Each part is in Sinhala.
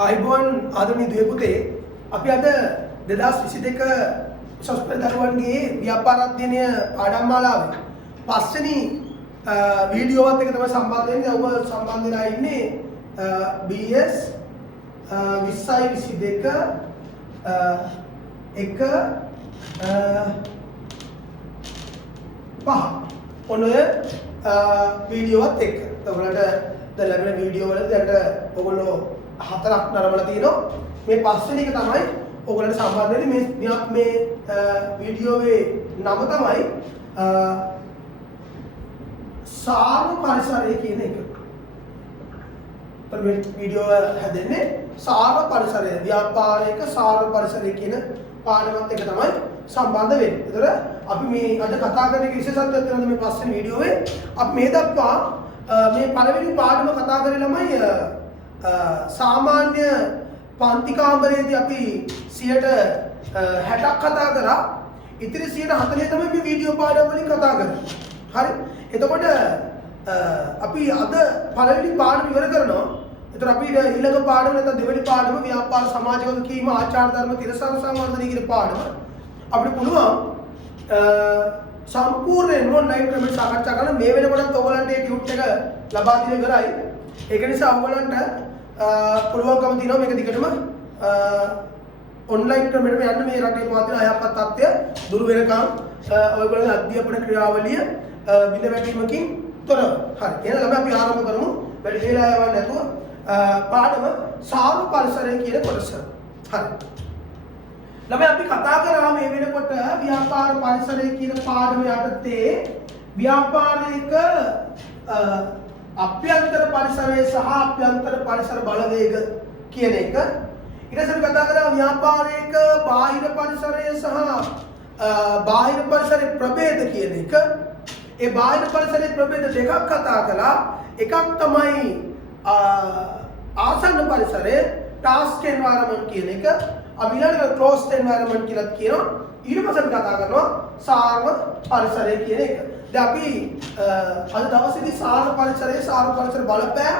ආයිබෝන් ආදරණීය දුවේ පුතේ අපි අද 2022 උසස් පෙළ දරුවන්ගේ ව්‍යාපාර අධ්‍යයනය පාඩම් මාලාවේ පස්වෙනි වීඩියෝවත් එක තමයි සම්බන්ධ වෙන්නේ. ඔබ සම්බන්ධ වෙලා ඉන්නේ BS 2022 1 5 ඔන්න ඔය වීඩියෝවත් එක්ක. ඔයගොල්ලන්ට දැන් ලැබෙන වීඩියෝ වල දැන්ට ඔයගොල්ලෝ හතරක් නරඹලා තියෙනවා. මේ පස්වෙනි එක තමයි ඔයගොල්ලන්ට සම්බන්ධ වෙන්නේ. මේ වීඩියෝවේ නම තමයි සාර්ව පරිසරය කියන එක. මේ වීඩියෝ හැදෙන්නේ සාර්ව පරිසරය ව්‍යාපාරයක සාර්ව පරිසරය කියන පාඩමත් එක තමයි සම්බන්ධ වෙන්නේ. ඒතර අපි මේ අද කතා කරන විශේෂත්වය තමයි මේ පස්වෙනි වීඩියෝවේ අපි මේ දක්වා මේ පළවෙනි පාඩම කතා කරේ ළමයි සාමාන්‍ය පන්ති කාමරයේදී අපි 60ක් කතා කරා. ඉතිරි 40 තමයි මේ වීඩියෝ පාඩම් වලින් කතා කරන්නේ. හරි. එතකොට අපි අද පළවෙනි පාඩම ඉවර කරනවා. එතකොට අපිට ඊළඟ පාඩම නැත්නම් දෙවෙනි පාඩම ව්‍යාපාර සමාජ වගකීම ආචාර ධර්ම තිරසං සංවර්ධනය කියන පාඩම අපිට පුළුවන් සම්පූර්ණයෙන්ම ඔන්ලයින් ක්‍රමයට සාකච්ඡා කරන්න. මේ වෙනකොටත් ඔයගලන්ට මේ ටියුට් එක ලබා දෙන්න ඉවරයි. ඒක නිසා ඔයගලන්ට පුළුවන්කම තියෙනවා මේක දිගටම ඔන්ලයින් ක්‍රමයටම යන්න. මේ රටේ පවතින අයහපත් තත්ත්වය දුරු වෙනකම් ඔයගොල්ලෝගේ අධ්‍යාපන ක්‍රියාවලිය බිඳ වැටීමකින් තොරව. හරි. එහෙනම් ළමයි අපි ආරම්භ කරමු. වැඩි වේලා යවන්න නැතුව පාඩම සාර්ව පරිසරය කියන කොටස. හරි. ළමයි අපි කතා කරා මේ වෙනකොට ව්‍යාපාර පරිසරය කියන පාඩම යටතේ ව්‍යාපාරික අභ්‍යන්තර පරිසරය සහ අභ්‍යන්තර පරිසර බලවේග කියන එක. ඊට පස්සේ කතා කරා ව්‍යාපාරික බාහිර පරිසරය සහ බාහිර පරිසරයේ ප්‍රභේද කියන එක. ඒ බාහිර පරිසරයේ ප්‍රභේද දෙකක් කතා කළා. එකක් තමයි ආසන්න පරිසරය ටාස්ක් එන්වයරන්මන්ට් කියන එක. අපි ඊළඟට ක්ලෝස්ඩ් එන්වයරන්මන්ට් කියලා කියනවා. ඊට පස්සේ අපි කතා කරනවා සාර්ව පරිසරය කියන එක. දැන් අපි අද දවසේදී සාර්ව පරිසර බලපෑම්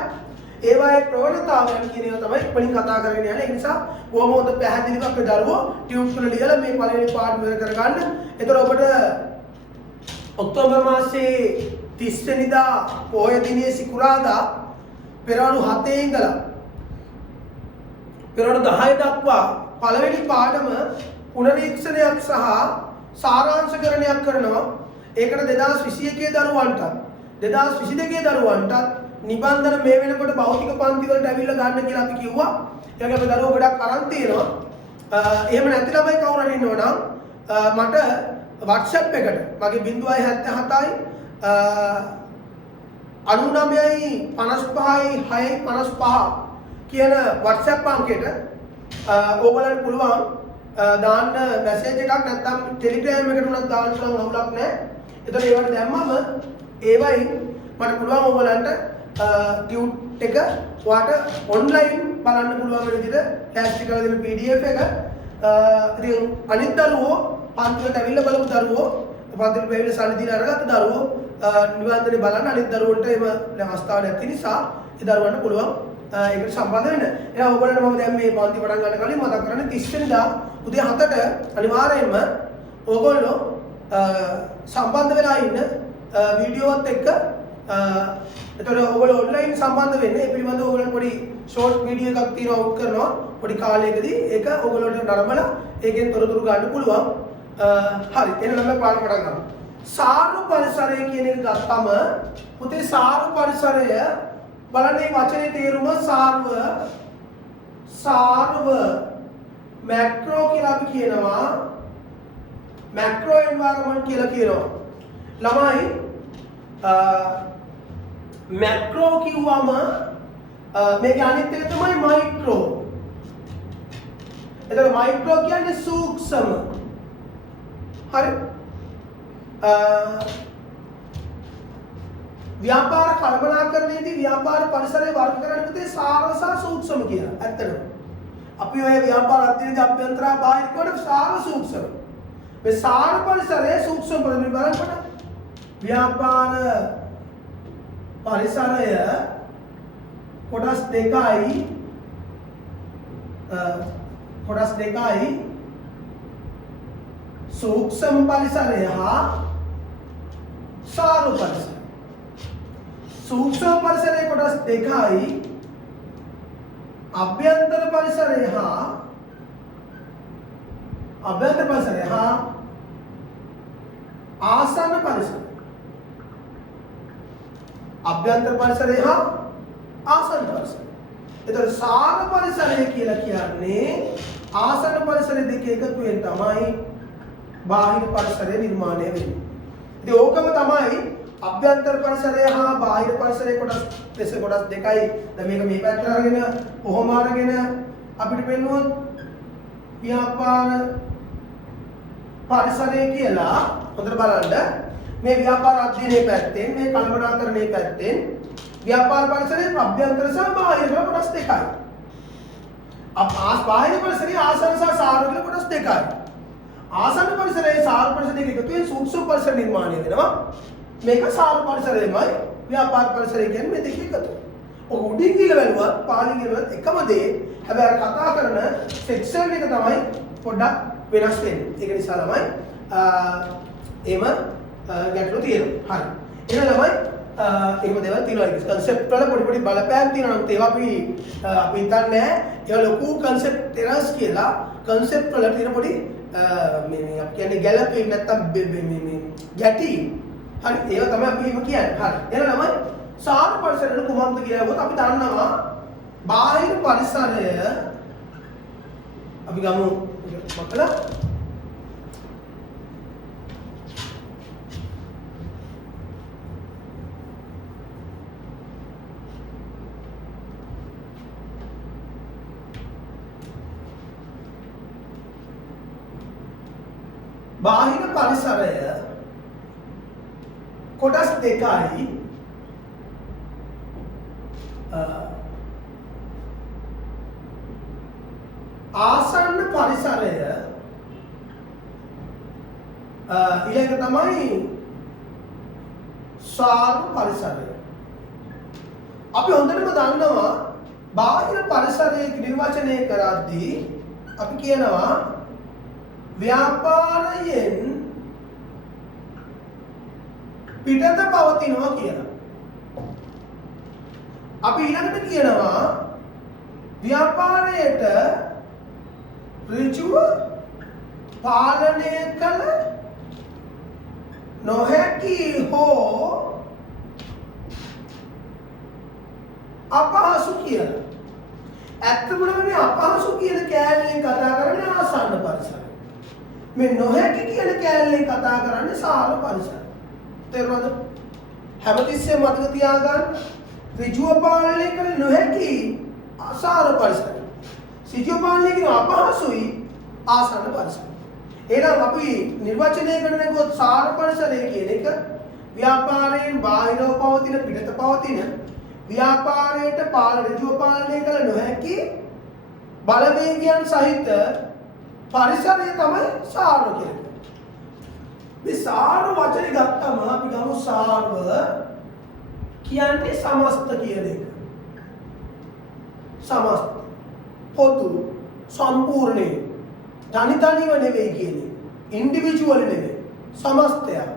ඒවායේ ප්‍රවණතාවයන් කියන ඒවා තමයි ඉක්මනින් කතා කරගෙන යන්නේ. ඒ නිසා බොහොම හොඳ පැහැදිලිව අපේ දරුවෝ ටියුට් වල ලියලා මේ පළවෙනි පාඩම ඉවර කරගන්න. ඒතර ඔබට ඔක්තෝබර් මාසයේ 30 වෙනිදා පොහොය දිනේ සිකුරාදා පෙරවරු 7 ඉඳලා පෙරවරු 10 දක්වා පළවෙනි පාඩම පුනරීක්ෂණයක් සහ සාරාංශකරණයක් කරනවා. ඒකට 2021 දරුවන්ට 2022 දරුවන්ට නිබන්ධන මේ වෙනකොට භෞතික පන්ති වලට ඇවිල්ලා ගන්න කියලා අපි කිව්වා. ඒක අපේ දරුවෝ ගොඩක් අරන් තියෙනවා. එහෙම නැති ළමයි කවුරු හරි ඉන්නවනම් මට WhatsApp එකට මගේ 077යි 99යි 55යි 655 කියන WhatsApp අංකයට ඕගොල්ලන්ට පුළුවන් දාන්න මැසේජ් එකක් නැත්නම් Telegram එකට උනත් දාන්න පුළුවන් අවුලක් නැහැ. ඒතකොට ඒවට දැම්මම ඒවයි මට පුළුවන් ඕගොල්ලන්ට ටියුට් එක ඔයාලට ඔන්ලයින් බලන්න පුළුවන් විදිහට ටැස්ට් කරලා දෙන PDF එක. ඉතින් අනිත් දරුවෝ පන්තිවලට ඇවිල්ලා බලපු දරුවෝ පන්තිවලට වෙවිල සල්ලි දීලා අරගත්ත දරුවෝ නිබන්ධනේ බලන්න අනිත් දරුවන්ට එහෙම අවස්ථාවක් නැති නිසා ඒ දරුවන්ට පුළුවන් ඒකට සම්බන්ධ වෙන්න. එහෙනම් ඔයගොල්ලන්ට මම දැන් මේ පන්ති පටන් ගන්න කලින් මතක් කරන්නේ 30 වෙනිදා උදේ 7ට අනිවාර්යයෙන්ම ඔයගොල්ලෝ සම්බන්ධ වෙලා ඉන්න වීඩියෝවත් එක්ක. එතකොට ඔයගොල්ලෝ ඔන්ලයින් සම්බන්ධ වෙන්නේ. ඒ පිළිබඳව ඔයගොල්ලන්ට පොඩි ෂෝට් වීඩියෝ එකක් තියෙනවා අවුට් කරනවා පොඩි කාලයකදී. ඒක ඔයගොල්ලන්ට නරඹලා ඒකෙන් තොරතුරු ගන්න පුළුවන්. හරි. එහෙනම් අපි පාඩම පටන් ගමු. සාර්ව පරිසරය කියන එක ගත්තම පුතේ සාර්ව පරිසරය බලන්න මේ වචනේ තේරුම සාර්ව මැක්‍රෝ කියලා අපි කියනවා. මැක්‍රෝ එන්වයරන්මන්ට් කියලා කියනවා. ළමයි මැක්‍රෝ කිව්වම මේකේ අනිත් එක තමයි මයික්‍රෝ. එතකොට මයික්‍රෝ කියන්නේ සූක්ෂම. හරි. ව්‍යාපාර කළමනාකරණයේදී ව්‍යාපාර පරිසරය වර්ග කරන්න පුතේ සාර සහ සූක්ෂම කියලා. ඇත්තටම අපි ඔය ව්‍යාපාර අධ්‍යයනයේ අභ්‍යන්තර බාහිර කොට සාර සූක්ෂම. මේ සාර පරිසරයේ සූක්ෂම පරිසරය බලනකොට ව්‍යාපාර පරිසරය කොටස් දෙකයි කොටස් දෙකයි සූක්ෂම පරිසරය හා සාරු පරිසරය. සූක්ෂම පරිසරයේ කොටස් දෙකයි අභ්‍යන්තර පරිසරය හා ආසන්න පරිසරය. අභ්‍යන්තර පරිසරය හා ආසන්න පරිසරය. එතකොට සාර පරිසරය කියලා කියන්නේ ආසන්න පරිසරය දෙක එකතුවෙන් තමයි බාහිර පරිසරය නිර්මාණය වෙන්නේ. ඉතින් ඕකම තමයි අභ්‍යන්තර පරිසරය හා බාහිර පරිසරය කොටස් දෙකයි. දැන් මේක මේ පැත්තට අරගෙන කොහොම අරගෙන අපිට පෙන්වුවොත් ව්‍යාපාර පරිසරය කියලා හොඳට බලන්න. මේ ව්‍යාපාර අධ්‍යයනයේ පැත්තෙන් මේ කළමනාකරණයේ පැත්තෙන් ව්‍යාපාර පරිසරයේ අභ්‍යන්තර සහ බාහිර කොටස් දෙකයි. බාහිර පරිසරයේ ආසන්න සහ සාර කියලා කොටස් දෙකයි. ආසන්න පරිසරයේ සාර පරිසර දෙක එකතු වෙන සූක්ෂම පරිසර නිර්මාණය වෙනවා. මේක සාර පරිසරයමයි ව්‍යාපාර පරිසරය කියන්නේ මේ දෙක එකතු. ඔක උඩින් කියලා බලුවත් පාලින් කියනවත් එකම දේ. හැබැයි අර කතා කරන සෙක්ෂන් එක තමයි පොඩ්ඩක් වෙනස් වෙන්නේ. ඒක නිසා ළමයි එහෙම ගැටලු තියෙනවා. හරි. එහෙනම් ළමයි එහෙම දේවල් තියෙනවා. කන්සෙප්ට් වල පොඩි බලපෑම් තියෙනවා. නමුත් ඒවා අපි හිතන්නේ ඒවා ලොකු කන්සෙප්ට් එරර්ස් කියලා. කන්සෙප්ට් වල තියෙන පොඩි මේ අපි කියන්නේ ගැළපීම් නැත්තම් මේ ගැටි. හරි. ඒවා තමයි අපි එහෙම කියන්නේ. හරි. එහෙනම් ළමයි සාර පරිසරය කොහොමද කියලා අපි දන්නවා. බාහිර පරිසරය අපි ගමු මොකද? බාහිර පරිසරය කොටස් දෙකයි. ආසන්න පරිසරය ඊළඟ තමයි සාර පරිසරය. අපි හොඳටම දන්නවා බාහිර පරිසරය නිර්වචනය කරද්දී අපි කියනවා ව්‍යාපාරයෙන් පිටත පවතිනවා කියලා. අපි ඊළඟට කියනවා ව්‍යාපාරයට ඍජුව පාලනය කළ නොහැකි හෝ අපහසු කියලා. ඇත්තටම මේ අපහසු කියන කෑල්ලෙන් කතා කරන්නේ ආසන්න පරිසරය. මේ නොහැකි කියන කෑල්ලෙන් කතා කරන්නේ සාර පරිසරය. තේරුණාද? හැමතිස්සෙම මතක තියාගන්න ඍජුව පාලනය කළ නොහැකි සාර පරිසරය. ඍජුව පාලනය කියන අපහසුයි ආසන්න පරිසරය. එහෙනම් අපි නිර්වචනය කරනකොට සාර පරිසරය කියන එක ව්‍යාපාරයෙන් බාහිරව පවතින පිටත පවතින ව්‍යාපාරයට ඍජුව පාලනය කළ නොහැකි බලවේගයන් සහිත පරිසරය තමයි සාර කියන්නේ. මේ සාර වචනේ ගත්තම අපි ගමු සාරව කියන්නේ සමස්ත කියන එක. සමස්ත පොදු සම්පූර්ණේ තනිව නෙවෙයි කියන්නේ. ඉන්ඩිවිජුවල් නෙවෙයි. සමස්තයක්.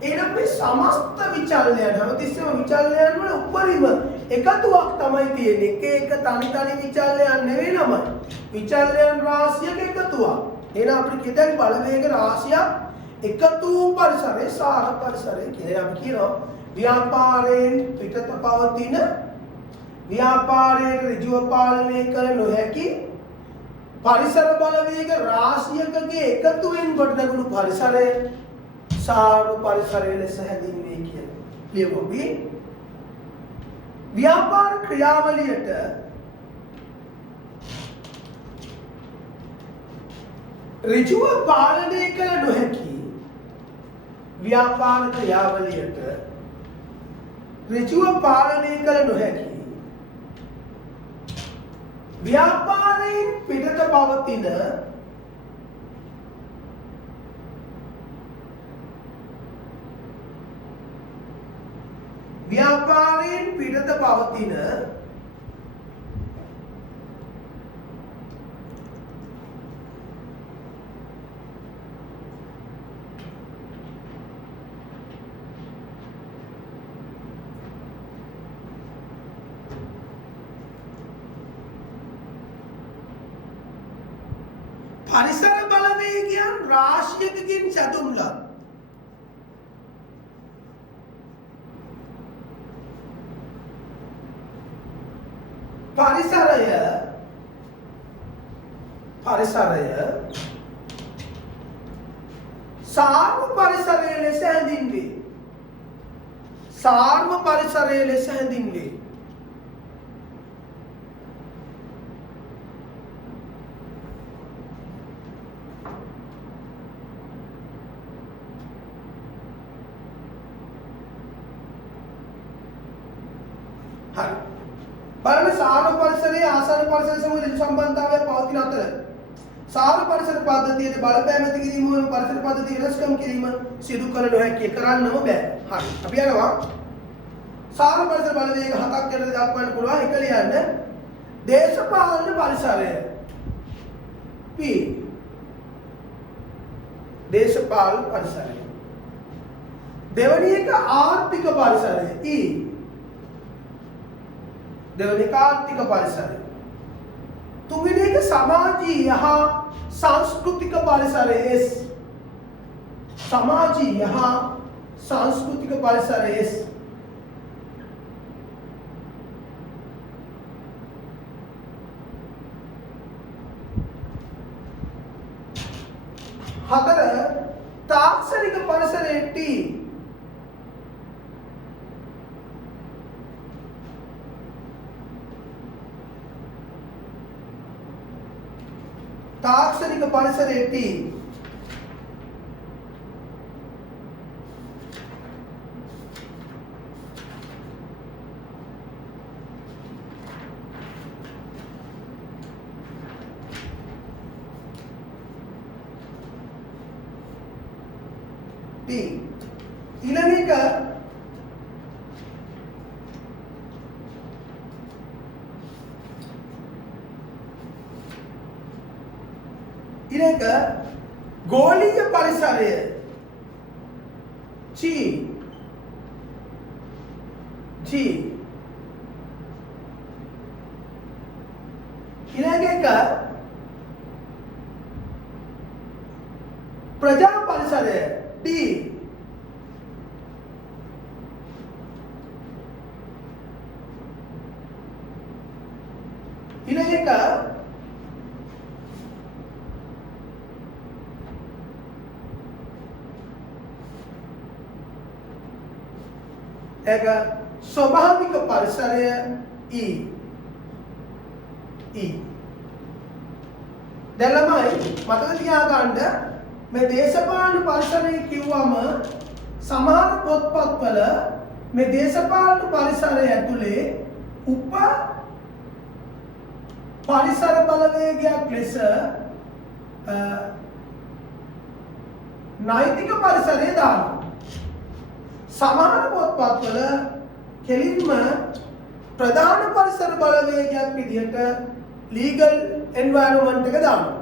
එහෙනම් මේ සමස්ත විචල්යයන් හැමතිස්සෙම විචල්යයන් වල උපරිම එකතුවක් තමයි තියෙන්නේ. එක තනි විචල්යයන් නෙවෙයි ළමයි. විචල්යයන් රාශියක එකතුවක්. එහෙනම් අපිට කියතයි බලවේග රාශියක් එකතු පරිසරයේ සාර පරිසරය කියලා අපි කියනවා. ව්‍යාපාරයෙන් පිටත පවතින ව්‍යාපාරයේ ඍජුව පාලනය කළ නොහැකි පරිසර බලවේග රාශියකගේ එකතුවෙන් ගොඩනැගුණු පරිසරය සාර පරිසරය ලෙස හැඳින්වේ කියලා. ලියමු. ව්‍යාපාර ක්‍රියාවලියට ඍජුව පාලනය කළ නොහැකි ව්‍යාපාර ක්‍රියාවලියට ඍජුව පාලනය කළ නොහැකි ව්‍යාපාරයෙන් පිටත පවතින පරිසර බලවේගයන් රාශියකකින් සැදුම්ලත් පරිසරය සාර්ව පරිසරය ලෙස හැඳින්වේ. සාර්ව පරිසරය ලෙස හැඳින්වේ. හරි. බලන්න සාර්ව පරිසරයේ ආසන්න පරිසර සමග ඍජු සම්බන්ධතාවය පවතින අතර සාර්ව පරිසර පද්ධතියේ බලපෑම ඇති කිරීම වන පරිසර පද්ධතිය වෙනස්කම් කිරීම සිදු කළ නොහැකි කරන්නම බෑ. හරි. අපි යනවා සාර්ව පරිසර බලවේග හතක් යන දක්වන්න පුළුවන්. එක ලියන්න දේශපාලන පරිසරය P දේශපාලන පරිසරය. දෙවැනි එක ආර්ථික පරිසරය E දෙවැනි එක ආර්ථික පරිසරය. තුන්වෙනි එක සමාජීය හා සංස්කෘතික පරිසරය S සමාජීය හා සංස්කෘතික පරිසරය S හතර තාක්ෂණික පරිසරයේ T තාක්ෂණික පරිසරයේ T ඊළඟ එක ඊළඟ ගෝලීය පරිසරය G ඊළඟ එක ප්‍රජා පරිසරය D ඊළඟ එක ස්වභාවික පරිසරය E දැන් ළමයි මතක තියාගන්න මේ දේශපාලන පරිසරය කිව්වම සමහර පොත්පත්වල මේ දේශපාලන පරිසරය ඇතුලේ උප පරිසර බලවේගයක් ලෙස නෛතික පරිසරය දානවා. සමහර පොත්පත්වල කෙලින්ම ප්‍රධාන පරිසර බලවේගයක් විදිහට ලීගල් එන්වයරන්මන්ට් එක දානවා.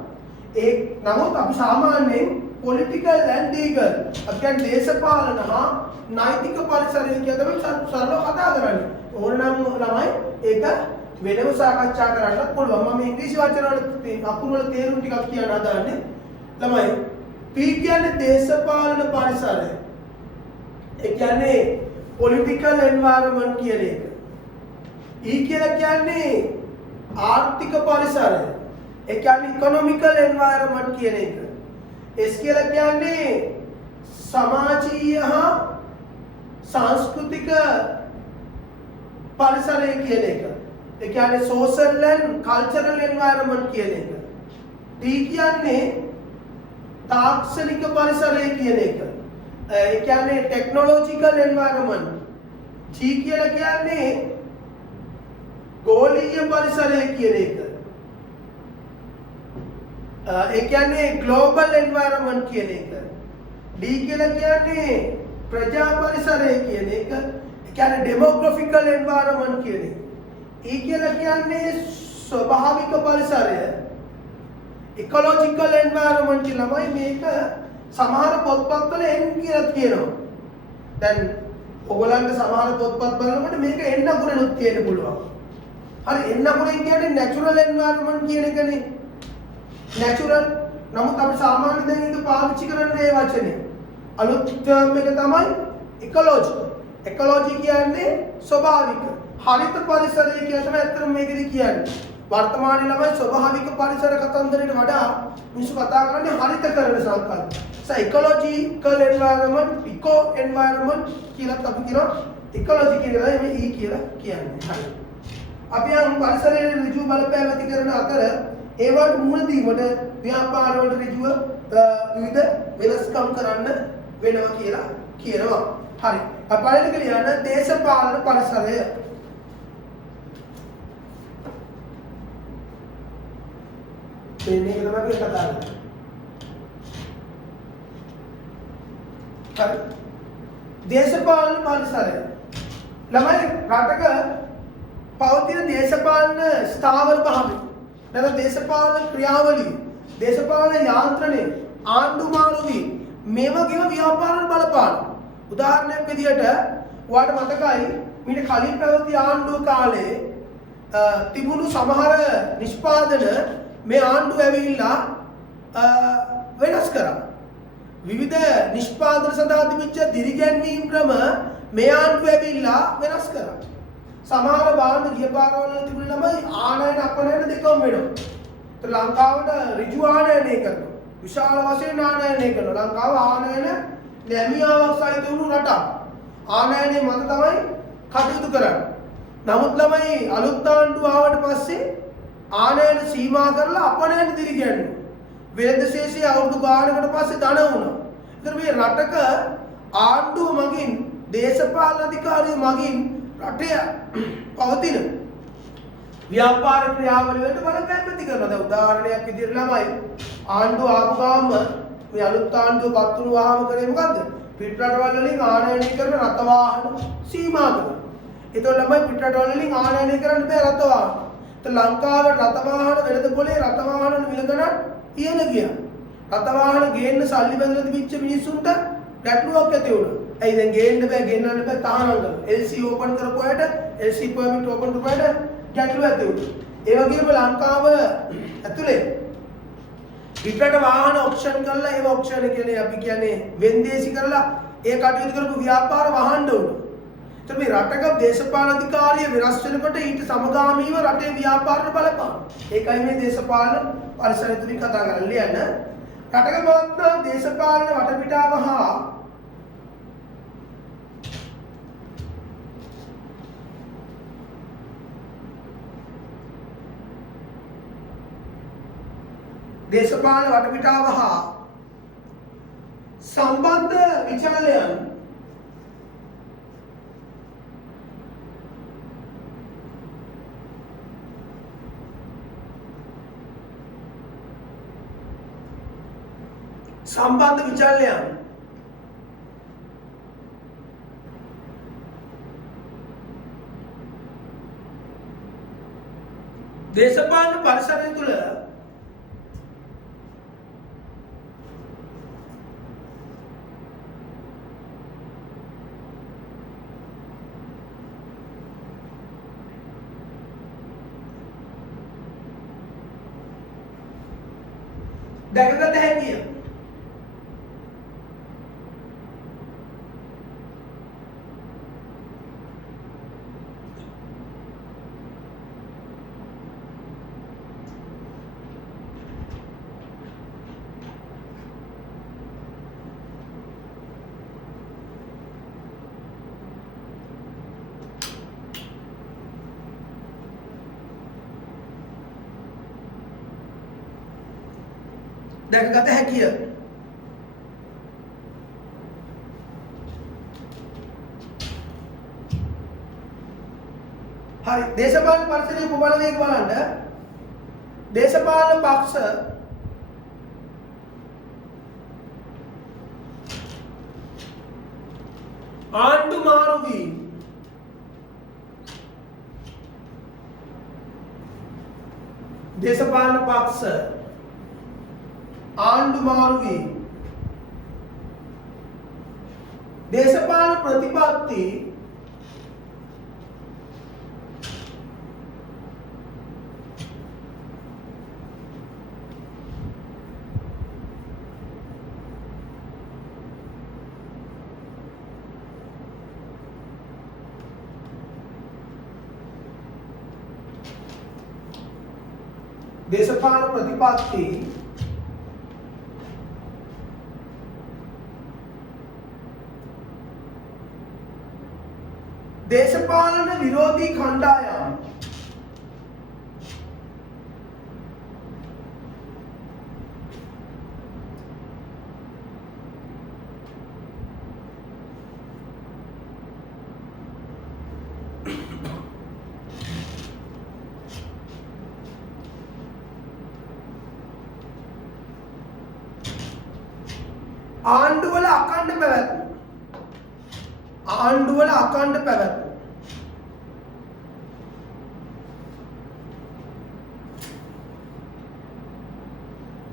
ඒ නමුත් අපි සාමාන්‍යයෙන් පොලිටිකල් ඇන්ඩ් ලීගල් අපි කියන්නේ දේශපාලන හා නෛතික පරිසරය කියලා තමයි සරලව කතා කරන්නේ. ඕනනම් ළමයි ඒක වෙනම සාකච්ඡා කරන්නත් පුළුවන්. මම ඉංග්‍රීසි වචන වල අකුරු වල තේරුම් ටිකක් කියන්න හදන්නේ. ළමයි P කියන්නේ දේශපාලන පරිසරය. ඒ කියන්නේ පොලිටිකල් එන්වයරන්මන්ට් කියන එක. E කියලා කියන්නේ ආර්ථික පරිසරය. ඒ කියන්නේ ඉකොනොමිකල් එන්වයරන්මන්ට් කියන එක. S කියලා කියන්නේ සමාජීය හා සංස්කෘතික පරිසරය කියන එක. ඒ කියන්නේ social and cultural environment කියන එක. T කියන්නේ තාක්ෂණික පරිසරය කියන එක. ඒ කියන්නේ technological environment. G කියලා කියන්නේ ගෝලීය පරිසරය කියන එක. ඒ කියන්නේ global environment කියන එක. D කියලා කියන්නේ ප්‍රජා පරිසරය කියන එක. ඒ කියන්නේ demographical environment කියන එක. E කියලා කියන්නේ ස්වභාවික පරිසරය. ecological environment කියලාමයි මේක සමහර පොත්පත්වල N කියලා කියනවා. දැන් ඔයගලන්ට සමහර පොත්පත් බලනකොට මේක N අකුරෙනුත් තියෙන්න පුළුවන්. හරි N අකුරෙන් කියන්නේ natural environment කියන එකනේ. natural නමුත් අපි සාමාන්‍ය දැන් ඒක පාවිච්චි කරන්නේ ඒ වචනේ. අලුත් ටර්ම් එක තමයි ඉකොලොජි. ඉකොලොජි කියන්නේ ස්වභාවික. හරිත පරිසරය කියලා තමයි අත්‍තරම මේකෙදි කියන්නේ. වර්තමානයේ ළමයි ස්වභාවික පරිසර කතන්දරයට වඩා මිනිස්සු කතා කරන්නේ හරිතකරණ සංකල්ප. ඉකොලොජිකල් එන්වයරන්මන්ට්, ඉකෝ එන්වයරන්මන්ට් කියලා අපි කියනවා. ඉකොලොජි කියලා මේ E කියලා කියන්නේ. හරි. අපි යම් පරිසරයේ ඍජු බලපෑම් ඇති කරන අතර ඒවට මුහුණ දීමට ව්‍යාපාර වල ඍජුව විවිධ වෙනස්කම් කරන්න වෙනවා කියලා කියනවා. හරි. අපලෙක ලියන්න දේශපාලන පරිසරය. මේක තමයි අපි කතා කරන්නේ. හරි. දේශපාලන පරිසරය. ළමයි රටක පවතින දේශපාලන ස්ථාවර භාවය. නැත්නම් දේශපාලන ක්‍රියාවලිය, දේශපාලන යාන්ත්‍රණය, ආණ්ඩු මාරු වීම මේ වගේම ව්‍යාපාරවල බලපාන. උදාහරණයක් විදිහට ඔයාලට මතකයි මීට කලින් පැවති ආණ්ඩුව කාලේ තිබුණු සමහර නිෂ්පාදන මේ ආණ්ඩුව ඇවිල්ලා වෙනස් කරා. විවිධ නිෂ්පාදන සඳහා තිබිච්ච දිරිගැන්වීම් ක්‍රම මේ ආණ්ඩුව ඇවිල්ලා වෙනස් කරා. සමහර වාහන ගිය පාරවල තිබුණ ළමයි ආනයන අපනයන දෙකම වෙනවා. ඒත් ලංකාවට ඍජු ආනයනය කරනවා. විශාල වශයෙන් ආනයනය කරනවා. ලංකාව ආනයන නැමියාවක් සහිත වුණු රටක්. ආනයනයේ මත තමයි කටයුතු කරන්නේ. නමුත් ළමයි අලුත් ආණ්ඩුව ආවට පස්සේ ආනයන සීමා කරලා අපනයන දිරිගැන්වුවා. වෙළඳ ශේෂය අවුරුදු ගානකට පස්සේ දන වුණා. ඒතර මේ රටක ආණ්ඩුව මගින් දේශපාලන අධිකාරිය මගින් රටේ පවතින ව්‍යාපාර ක්‍රියාවලිය වලට බලපෑම් ඇති කරනවා. දැන් උදාහරණයක් විදිහට ළමයි ආණ්ඩුව ආපු ගාම මේ අලුත් ආණ්ඩුව පත් වුණු වහම කරේ මොකද්ද? පිට රටවල් වලින් ආනයනය කරන රථ වාහන සීමා කරනවා. ඒතකොට ළමයි පිට රටවල් වලින් ආනයනය කරන්න බෑ රථ වාහන. ඒත් ලංකාවේ රථ වාහන වෙළඳ පොලේ රථ වාහන මිල ගණන් ඉහළ ගියා. රථ වාහන ගේන්න සල්ලි බඳලා තිබිච්ච මිනිස්සුන්ට ගැටලුවක් ඇති වුණා. ඇයි දැන් ගේන්න බෑ ගෙන්නන්න බෑ තහනම් කරලා. LC ඕපන් කරපු අයට LC පර්මිට් ඕපන් කරපු අයට ගැටලුව ඇති වුණා. ඒ වගේම ලංකාව ඇතුලේ පිටරට වාහන ඔක්ෂන් කරලා ඒ ඔක්ෂන් කියන්නේ අපි කියන්නේ වෙන්දේසි කරලා ඒ කටයුතු කරපු ව්‍යාපාර වහන්න උණා. ඒත් මේ රටක දේශපාලන අධිකාරිය වෙනස් වෙනකොට ඊට සමගාමීව රටේ ව්‍යාපාරට බලපාන. ඒකයි මේ දේශපාලන පරිසරය තුලින් කතා කරන්නේ ලියන්න. රටක පවත්නා දේශපාලන වටපිටාව හා දේශපාලන වටපිටාව හා සම්බන්ධ විචාරයන් දේශපාලන පරිසරය තුළ දැකගත හැකිය. දැකගත හැකිය. හරි දේශපාලන පරිසරයේ උපබලවේග බලන්න. දේශපාලන පක්ෂ ආණ්ඩු මාරු වීම දේශපාලන පක්ෂ ආණ්ඩු මාරු වීම දේශපාලන ප්‍රතිපත්ති දේශපාලන ප්‍රතිපත්ති දේශපාලන විරෝධී කණ්ඩායම් ආණ්ඩුවල අඛණ්ඩ පැවැත්ම ආණ්ඩුවල අඛණ්ඩ පැවැත්ම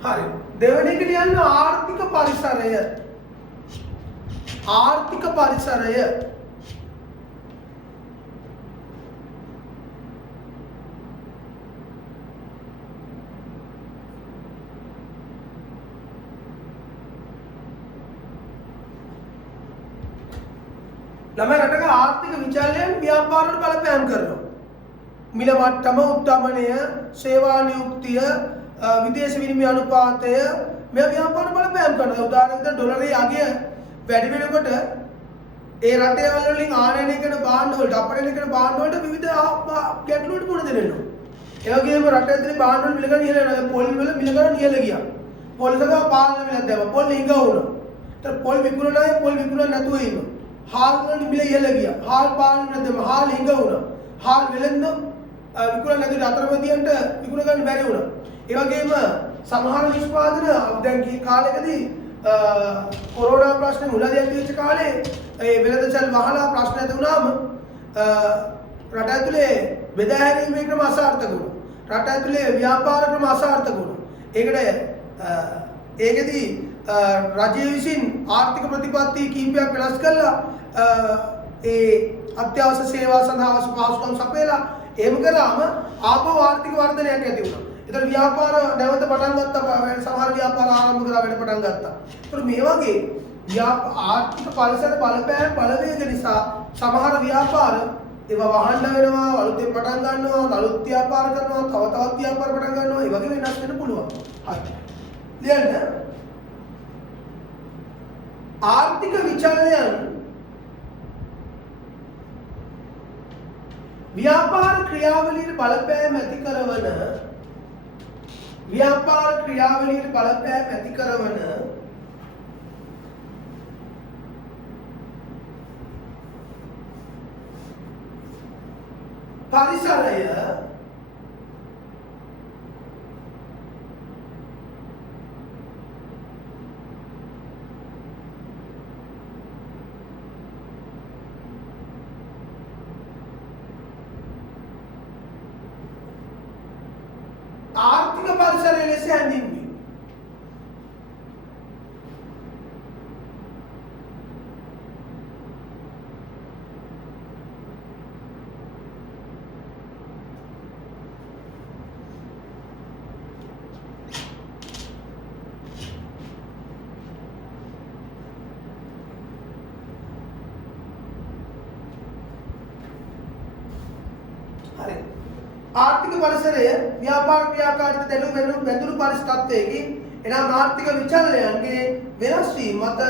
හරි දෙවෙනි එක කියන්න ආර්ථික පරිසරය ළමයි රටක ආර්ථික විචල්‍යයන් ව්‍යාපාරවල බලපෑම් කරනවා. මිල මට්ටම, උද්දමනය, සේවා නියුක්තිය, විදේශ විනිමය අනුපාතය මේ ව්‍යාපාර බලපෑම් කරනවා. උදාහරණයක් ඩොලරයේ අගය වැඩි වෙනකොට ඒ රටේ වලින් ආනයනය කරන භාණ්ඩ වලට අපරණය කරන භාණ්ඩ වලට විවිධ ගැටලුවලට මුහුණ දෙන්න වෙනවා. ඒ වගේම රට ඇතුලේ භාණ්ඩ වල මිල ගන්න ඉහළ යනවා. පොල් වල මිල ගන්න ඉහළ ගියා. පොල් සගා පාලන මිලක් දැම්මා. පොල් හිඟ වුණා. ඒතර පොල් විකුණනයි පොල් විකුණන්න නැතුව ඉන්නවා. हाल मिले इहළ ගියා. हाल පාලන නැදම हाल හිඟ වුණා. हाल වෙලෙන්න විකුණන්න නැතුව අතරමැදියන්ට විකුණ ගන්න බැරි වුණා. ඒ වගේම සමහර නිෂ්පාදන දැන් කී කාලෙකදී කොරෝනා ප්‍රශ්නේ මුලදී ඇති වෙච්ච කාලේ ඒ වෙළඳසල් වහලා ප්‍රශ්න ඇති වුණාම රට ඇතුලේ බෙදා හැරීමේ ක්‍රම අසාර්ථක වුණා. රට ඇතුලේ ව්‍යාපාර ක්‍රම අසාර්ථක වුණා. ඒකදී රජය විසින් ආර්ථික ප්‍රතිපත්ති කීපයක් වෙනස් කළා. ඒ අත්‍යවශ්‍ය සේවා සඳහා අවශ්‍ය පහසුකම් සපයලා එහෙම කළාම ආපහු ආර්ථික වර්ධනයක් ඇති වුණා. ඒතර ව්‍යාපාර නැවත පටන් ගත්තා. සමහර ව්‍යාපාර ආරම්භ කරලා වැඩ පටන් ගත්තා. ඒතර මේ වගේ ආර්ථික පරිසර බලපෑම් බලවේග නිසා සමහර ව්‍යාපාර ඒවා වහන්න වෙනවා, අලුතෙන් පටන් ගන්නවා, අලුත් ව්‍යාපාර කරනවා, තව තවත් ව්‍යාපාර පටන් ගන්නවා. ඒ වගේ වෙනස් වෙන්න පුළුවන්. හරි. ලියන්න. ආර්ථික විචලනයන් ව්‍යාපාර ක්‍රියාවලියට බලපෑම් ඇති කරන පරිසරය ආර්ථික පරිසරය ලෙස හැඳින්වේ. හරි. ආර්ථික පරිසරය ව්‍යාපාර ක්‍රියාකාරීත්වයට බැඳුණු පරිස්ථිතියකි. එනම් ආර්ථික විචලනයන්ගේ වෙනස් වීම මත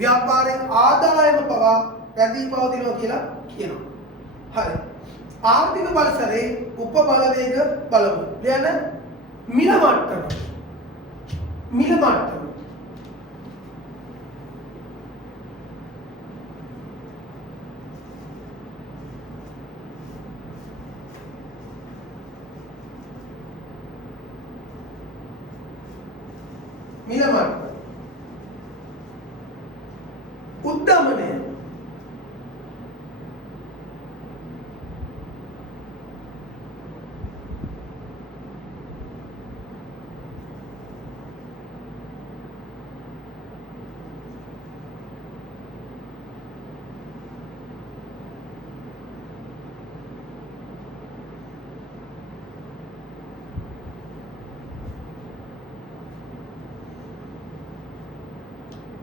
ව්‍යාපාරයේ ආදායම පවා රැඳී පවතිනවා කියලා කියනවා. හරි. ආර්ථික පරිසරයේ උප බලවේග බලමු. ලියන්න මිල මට්ටම. මිල මට්ටම. මිල මට්ටම. උද්දමනය.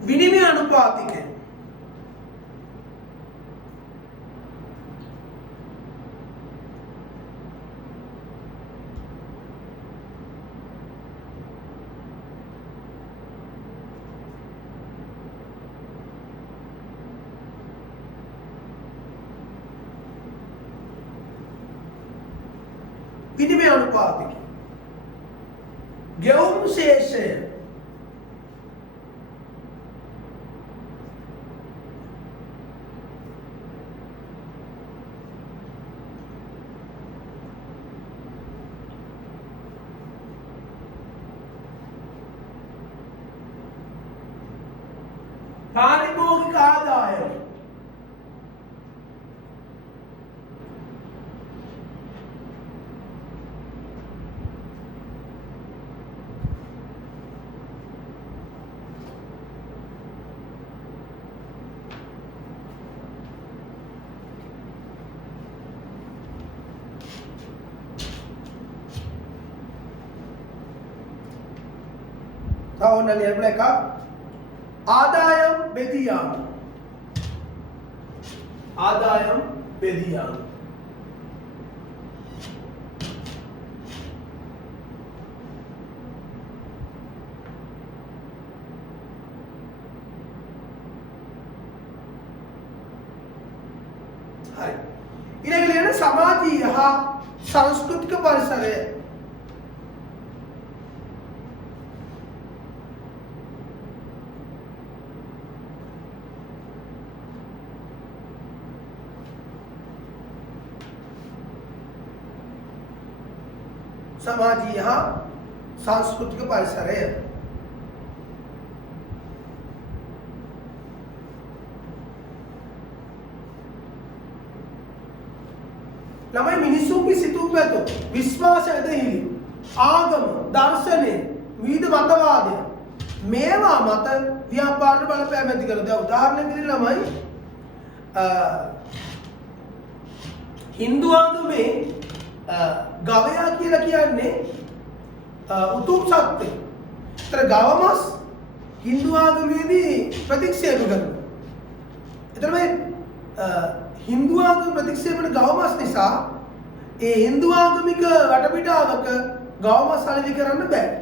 විනිමය අනුපාතිකය. විනිමය අනුපාතිකය. ගෙවුම් ශේෂය පාරිභෝගික ආදායම tahun dan yang mereka ආදායම් බෙදියාම ආදායම් බෙදියාම හරි ඊළඟට ලියන සමාජීය හා සංස්කෘතික පරිසරය समाजीय सांस्कृतिक परिसर ළමයි මිනිසුන්ගේ සිතුම් පැතුම් විශ්වාස ඇදහිලි ආගම දර්ශනය විවිධ මතවාදය මේවා මත ව්‍යාපාරයට බලපෑම ඇති කරනවා. දැන් උදාහරණයක් විදිහට ළමයි හින්දු ආගමේ ගවයා කියලා කියන්නේ උතුම් සත්ත්වය. ඒතර ගව මස් හින්දු ආගමේදී ප්‍රතික්ෂේප කරනවා. ඒතර මේ හින්දු ආගම ප්‍රතික්ෂේප කරන ගව මස් නිසා ඒ හින්දු ආගමික වටපිටාවක ගව මස් අලෙවි කරන්න බෑ.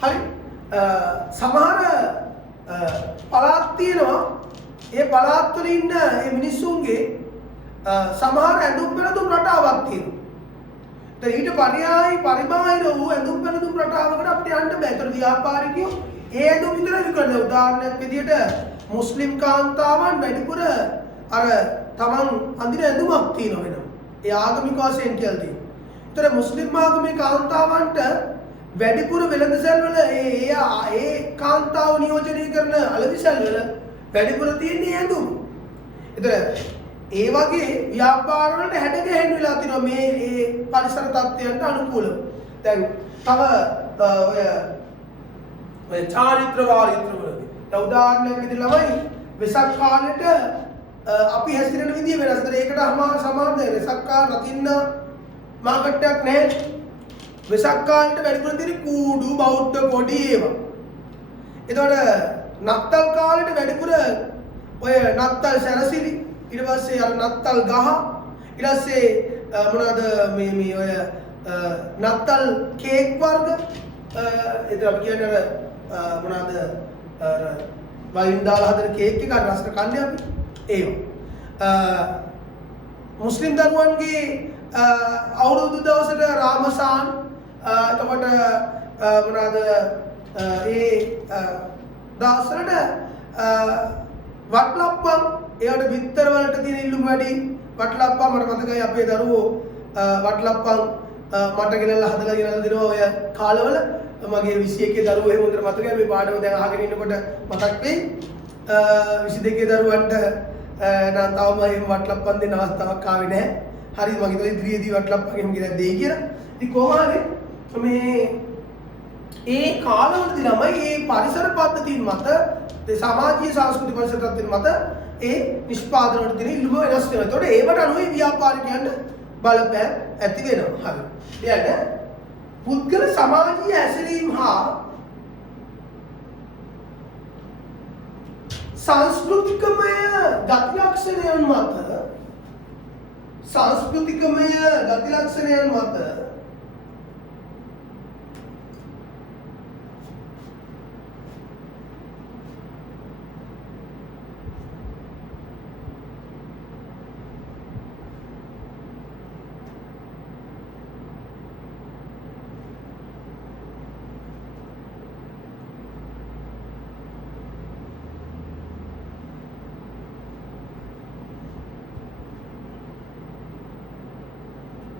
හරි. සමහර පළාත් තියෙනවා. ඒ පළාත් වල ඉන්න ඒ මිනිස්සුන්ගේ සමහර ඇඳුම් පැළඳුම් රටාවක් තියෙනවා. ඊට පරියායි පරිබාහිර වූ ඇඳුම් පැළඳුම් රටාවකට අපිට යන්න බෑ. ඒතර ව්‍යාපාරිකයෝ ඒ ඇඳුම් විතර විකුණන උදාහරණයක් විදිහට මුස්ලිම් කාන්තාවන් වැඩිපුර අර තමන් අඳින ඇඳුමක් තියෙනවා වෙනවා. ඒ ආගමික වශයෙන් කියලා තියෙනවා. ඒතර මුස්ලිම් ආගමේ කාන්තාවන්ට වැඩිපුර වෙළඳසැල් වල ඒ කාන්තාව නියෝජනය කරන අලවිසැල් වල වැඩිපුර තියෙන්නේ ඇඳුම්. ඒතර ඒ වගේ ව්‍යාපාර වලට හැඩගැහෙන්න වෙලා තිනවා මේ ඒ පරිසර තත්ත්වයන්ට අනුකූලව. දැන් තව ඔය චාරිත්‍ර වාරිත්‍ර වලදී දැන් උදාහරණයක් විදිහට ළමයි වෙසක් කාලෙට අපි හැසිරෙන විදිය වෙනස්. ඒකට සමාන වෙසක් කාල රකින්න මාකට් එකක් නැහැ. වෙසක් කාලෙට වැඩිපුර තියෙන කූඩු බෞද්ධ කොඩි ඒවා. එතකොට නත්තල් කාලෙට වැඩිපුර ඔය නත්තල් සැරසිලි ඊට පස්සේ අර නත්තල් ගහ ඊට පස්සේ මොනවාද මේ ඔය නත්තල් කේක් වර්ග ඒතර අපි කියන්නේ අර මොනවාද අර වයින් දාලා හදන කේක් එක රසට කන්නේ අපි ඒවා මුස්ලිම් දරුවන්ගේ අවුරුදු දවසට රාමසාන් එතකොට මොනවාද ඒ දවස්වලට වට්ලප්පම් ඒකට බිත්තර වලට තියෙන ඉල්ලුම් වැඩි වට්ලප්පම් මට මතකයි අපේ දරුවෝ වට්ලප්පම් මට ගෙනල්ලා හදලා ගෙනල්ලා දෙනවා ඔය කාලවල මගේ 21 දරුවෝ එහෙම හොඳට මතකයි මේ පාඩම දැන් අහගෙන ඉන්නකොට මතක් වෙයි 22 දරුවන්ට නම් තවම එහෙම වට්ලප්පම් දෙන්න අවස්ථාවක් ආවේ නැහැ. හරි මම හිතුවා ඉදිරියේදී වට්ලප්පම් එහෙම ගෙනත් දෙයි කියලා. ඉතින් කොහොම හරි මේ ඒ කාලවලදී ළමයි මේ පරිසර පද්ධතින් මත සමාජීය සංස්කෘතික පරිසර තත්ත්වෙන් මත ඒ නිෂ්පාදන වලට තියෙන ඉල්ලුම වෙනස් වෙනවා. ඒතකොට ඒවට අනුව ව්‍යාපාරිකයන්ට බලපෑම් ඇති වෙනවා. හරි. ඊළඟ පුද්ගල සමාජීය හැසිරීම හා සංස්කෘතිකමය ගති ලක්ෂණයන් මත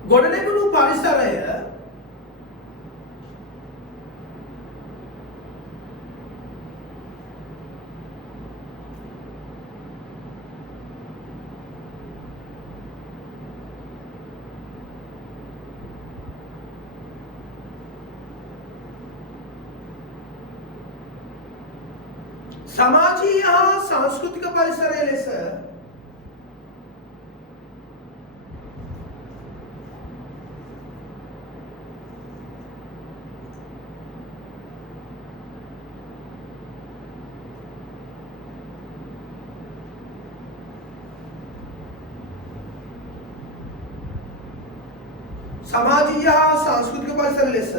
ගොඩනැගුණු පරිසරය සමාජීය හා සංස්කෘතික පරිසරය ලෙස සමාජීය හා සංස්කෘතික පරිසර ලෙස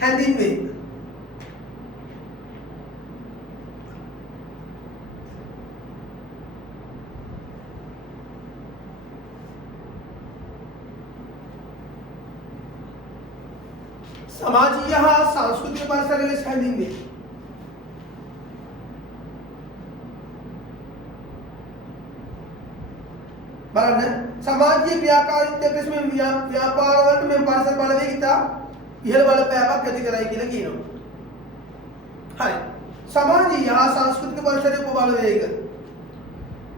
හැඳින්වේ. සමාජීය හා සංස්කෘතික පරිසර ලෙස හැඳින්වේ. බලන්න සමාජීය ක්‍රියාකාරීත්වයක් ලෙස මේ ව්‍යාපාර වලට මේ පරිසර බලවේග ඉතා ඉහළ බලපෑමක් ඇති කරයි කියලා කියනවා. හරි. සමාජීය හා සංස්කෘතික පරිසරයේ බලවේග.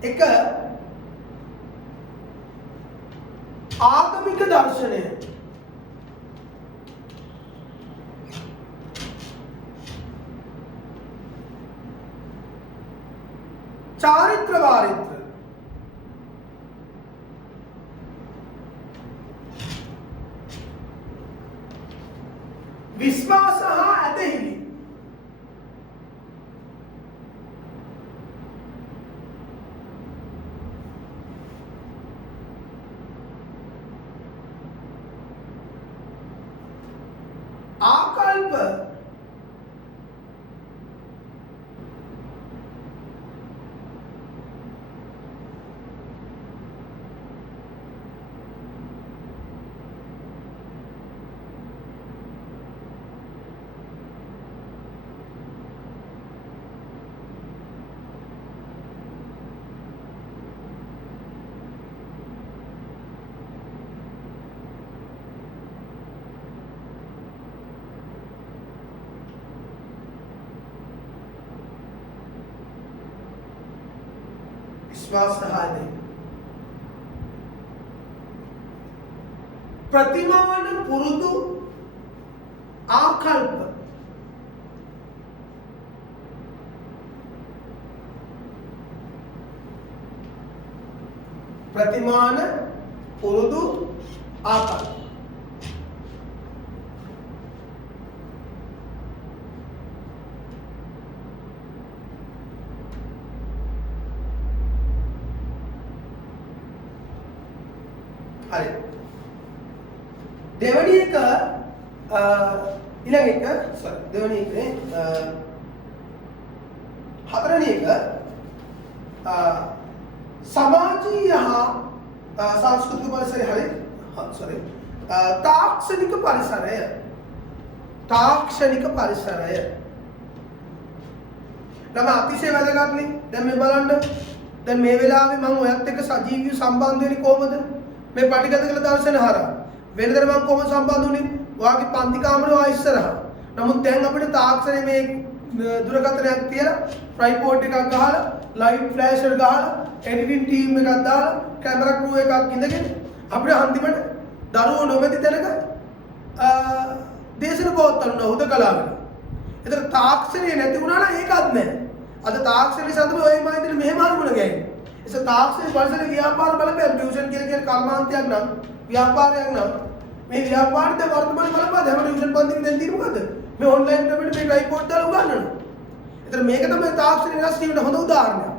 එක ආගමික දර්ශනය. චාරිත්‍ර වාරිත්‍ර. විශ්වාස හා ඇදහිලි. ආකල්ප विश्वास हानि प्रतिमान पुरुदु आकल्प प्रतिमान पुरुदु आकल्प හරි. දෙවැනි එක ඊළඟ එක sorry දෙවැනි එකේ හතරවෙනි එක සමාජීය හා සංස්කෘතික පරිසරය හරි sorry තාක්ෂණික පරිසරය නම් අතිශය වැදගත්නේ. දැන් මේ බලන්න දැන් මේ වෙලාවේ මම ඔයත් එක්ක සජීවීව සම්බන්ධ වෙන්නේ කොහමද? මේ පටිගත කළ දර්ශන හරහා. වෙනදට මම කොහොමද සම්බන්ධ වුනේ? ඔයාගේ පන්ති කාමරේ ඔයා ඉස්සරහා. නමුත් දැන් අපිට තාක්ෂණයේ මේ දුරකථනයක් තියලා ට්‍රයිපෝඩ් එකක් ගහලා ලයිට් ෆ්ලෑෂර් ගහලා එඩිටින් ටීම් එකක් දාලා කැමරා ක්‍රූ එකක් ඉඳගෙන අපිට අන්තිමට දරුවෝ නොමැති තැනක දේශන පවත්වන්න හුදකලාවෙන්. ඒතර තාක්ෂණය නැති වුණා නම් ඒකත් නැහැ. අද තාක්ෂණය සඳහා ඔය මායිදින මෙහෙම අනුමුණ ගෑනේ. ඒක තාක්ෂණ පරිසරයේ ව්‍යාපාර බලපෑම ටියුෂන් කියන කර්මාන්තයක් නම් ව්‍යාපාරයක් නම් මේ ව්‍යාපාරයේ වර්තමාන බලපෑම හැම ටියුෂන් පන්තිම දැන් තියෙන්නේ මොකද? මේ ඔන්ලයින් ක්‍රමයට මේ ට්‍රයිපෝඩ් දාලා උගන්වනවා. ඒතර මේක තමයි තාක්ෂණ වෙනස් වීමට හොඳ උදාහරණයක්.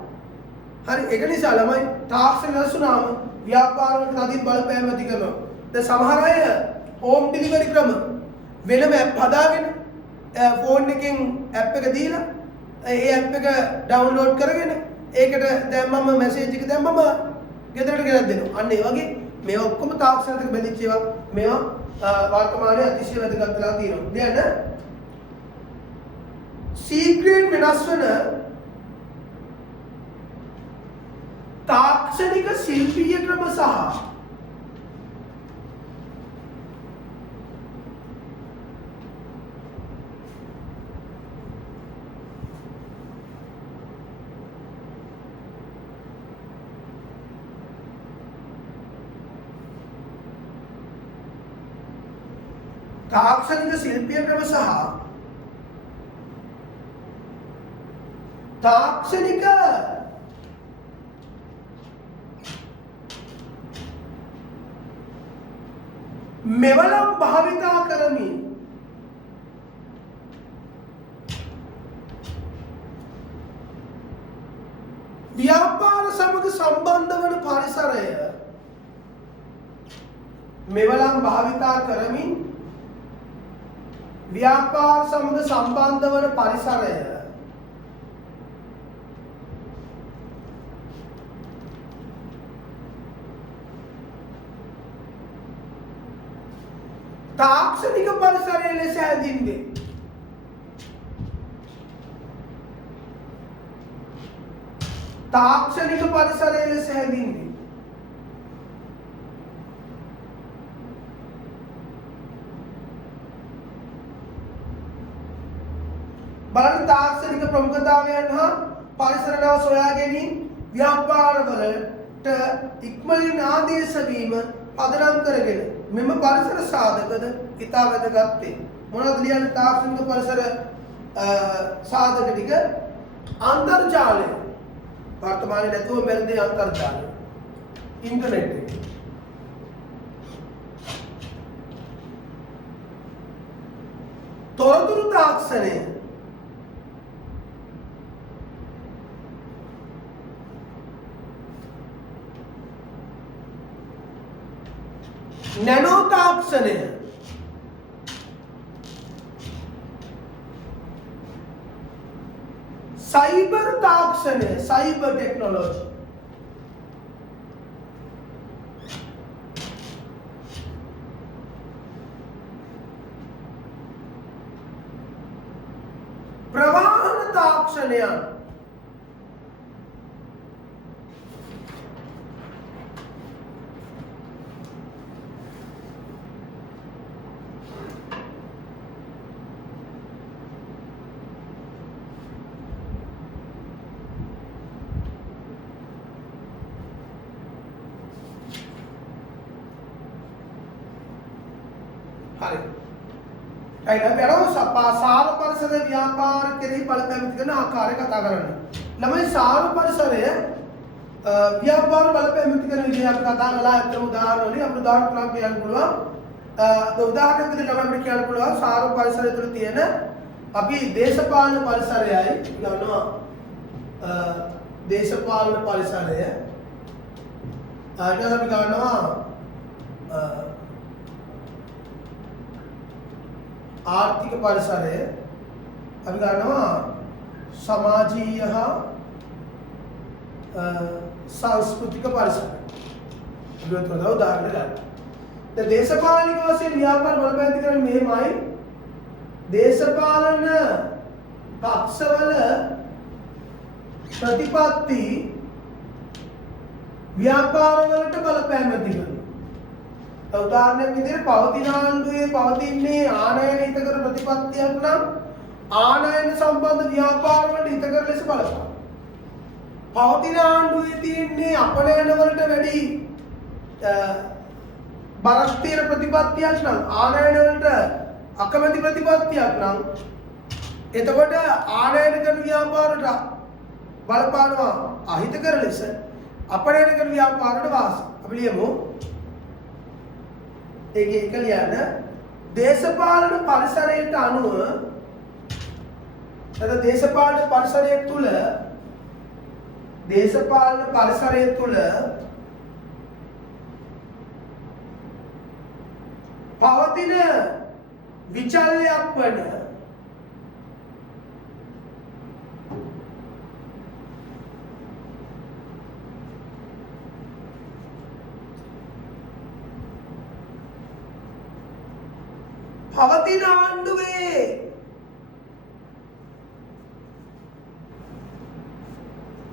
හරි ඒක නිසා ළමයි තාක්ෂණ වෙනස් වුණාම ව්‍යාපාර වලට තදින් බලපෑම් ඇති කරනවා. දැන් සමහර අය හෝම් ඩෙලිවරි ක්‍රම වෙනම ඇප් හදාගෙන ෆෝන් එකෙන් ඇප් එක දීලා ඒ ඇප් එක ඩවුන්ලෝඩ් කරගෙන ඒකට දැම්මම මැසේජ් එක දැම්මම ගෙදරට ගෙනත් දෙනවා. අන්න ඒ වගේ මේ ඔක්කොම තාක්ෂණයට බැඳිච්ච ඒවා මේවා වර්තමානයේ අතිශය වැදගත් වෙලා තියෙනවා. දැන් සීක්‍රේට් වෙනස් වෙන තාක්ෂණික ශිල්පීය ක්‍රම සහ තාක්ෂණික ශිල්පීය ක්‍රම සහ තාක්ෂණික මෙවලම් භාවිතා කරමින් ව්‍යාපාර සමග සම්බන්ධ වන පරිසරය මෙවලම් භාවිතා කරමින් ව්‍යාපාර සමග සම්බන්ධ වන පරිසරය තාක්ෂණික පරිසරය ලෙස හැඳින්වේ. තාක්ෂණික පරිසරය ලෙස හැඳින්වේ. බලන්න තාක්ෂණික ප්‍රමුඛතාවයන් හා පරිසර නව සොයා ගැනීම ව්‍යාපාරවලට ඉක්මනින් ආදේශ වීම පදනම් කරගෙන මෙම පරිසර සාධකද ඉතා වැදගත් වේ. මොනවද ලියන්නේ තාක්ෂණික පරිසර සාධක ටික? අන්තර්ජාලය. වර්තමානයේ නැතුව බැරිද අන්තර්ජාලය? ඉන්ටර්නෙට් එක. තොරතුරු තාක්ෂණය. නැනෝ තාක්ෂණය. සයිබර් තාක්ෂණය. Cyber technology. ප්‍රවාහන තාක්ෂණයන්. හරි. ඒ වගේම සාර පරිසර ව්‍යාපාර කෙරෙහි බලපෑම් කරන ආකාරය කතා කරන්න. ළමයි සාර පරිසරය ව්‍යාපාර බලපෑම් කරන විදිහ අපි කතා කළා. අතන උදාහරණ වලින් අපිට උදාහරණ තුනක් කියන්න පුළුවන්. උදාහරණයක් විදිහට ළමයි අපිට කියන්න පුළුවන් සාර පරිසරය තුළ තියෙන අපි දේශපාලන පරිසරයයි ගන්නවා. දේශපාලන පරිසරය ඊට අපි ගන්නවා ආර්ථික පරිසරය අපි ගන්නවා සමාජීය හා සංස්කෘතික පරිසරය. අපි උදාහරණ ගන්න. දැන් දේශපාලනික වශයෙන් ව්‍යාපාර බලපෑම් කරන්නේ මෙහෙමයි. දේශපාලන පක්ෂවල ප්‍රතිපත්ති ව්‍යාපාර වලට බලපෑම් ඇති කරනවා. උදාහරණයක් විදිහට පවතින ආණ්ඩුවේ පවතින්නේ ආනයන හිතකර ප්‍රතිපත්තියක් නම් ආනයන සම්බන්ධ ව්‍යාපාර වලට හිතකර ලෙස බලපාන. පවතින ආණ්ඩුවේ තියෙන්නේ අපනයන වලට වැඩි බරක් තියෙන ප්‍රතිපත්තියක් නම් ආනයන වලට අකමැති ප්‍රතිපත්තියක් නම් එතකොට ආනයන කරන ව්‍යාපාරයට බලපානවා අහිතකර ලෙස අපනයන කරන ව්‍යාපාරයට වාසි. අපි ලියමු ඒකේ එක ලියන්න දේශපාලන පරිසරයට අනුව නැත්නම් දේශපාලන පරිසරය තුළ පවතින විචල්‍යයක් වන පවතින ආණ්ඩුවේ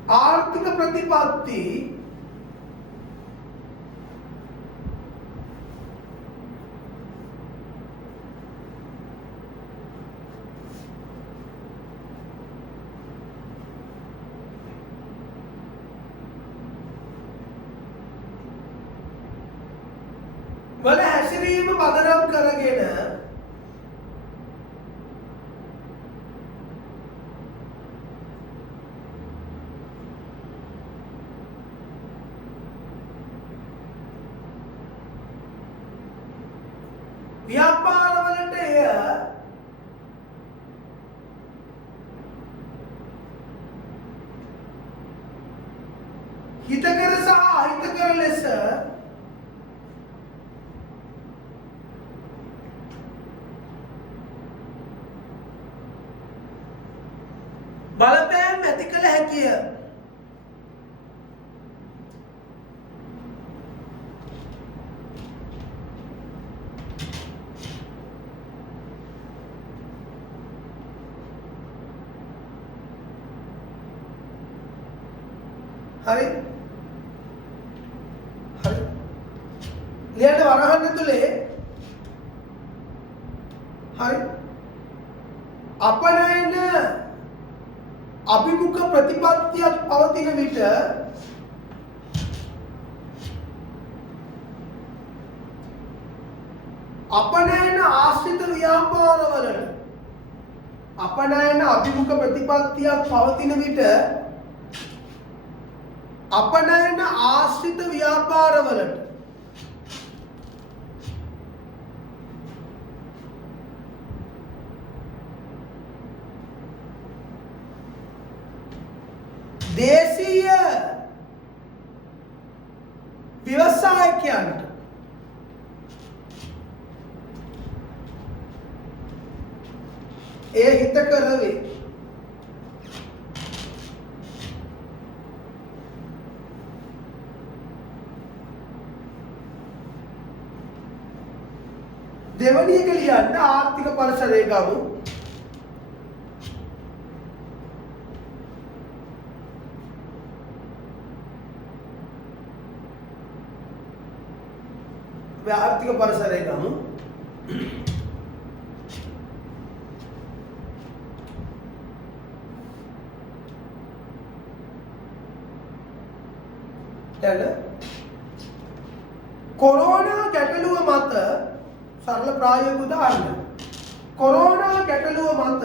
ආර්ථික ප්‍රතිපත්ති වල හැසිරීම පදනම් කරගෙන ව්‍යාපාරවලට එය හිතකර සහ අහිතකර ලෙස බලපෑම් ඇති කළ හැකිය. හරි හරි ලියන්න වරහන් ඇතුලේ හරි අපනයන අභිමුඛ ප්‍රතිපත්තියක් පවතින විට අපනයන ආශ්‍රිත ව්‍යාපාරවලට අපනයන අභිමුඛ ප්‍රතිපත්තියක් පවතින විට අපනයන ආශ්‍රිත ව්‍යාපාරවලට දේශීය ව්‍යවසායකයන්ට එය හිතකර වේ. දෙවැනි එක ලියන්න ආර්ථික පරිසරය ගමු. ආර්ථික පරිසරය ගමු. දැන් කොරෝනා ගැටලුව මත සරල ප්‍රායෝගික උදාහරණ. කොරෝනා ගැටලුව මත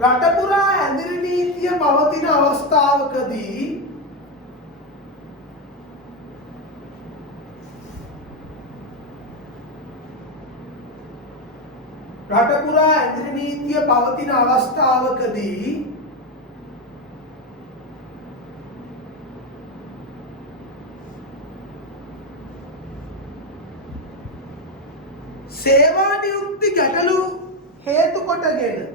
රට පුරා ඇඳිරි නීතිය පවතින අවස්ථාවකදී රට පුරා ඇඳිරි නීතිය පවතින අවස්ථාවකදී සේවා නියුක්ති ගැටලු හේතු කොටගෙන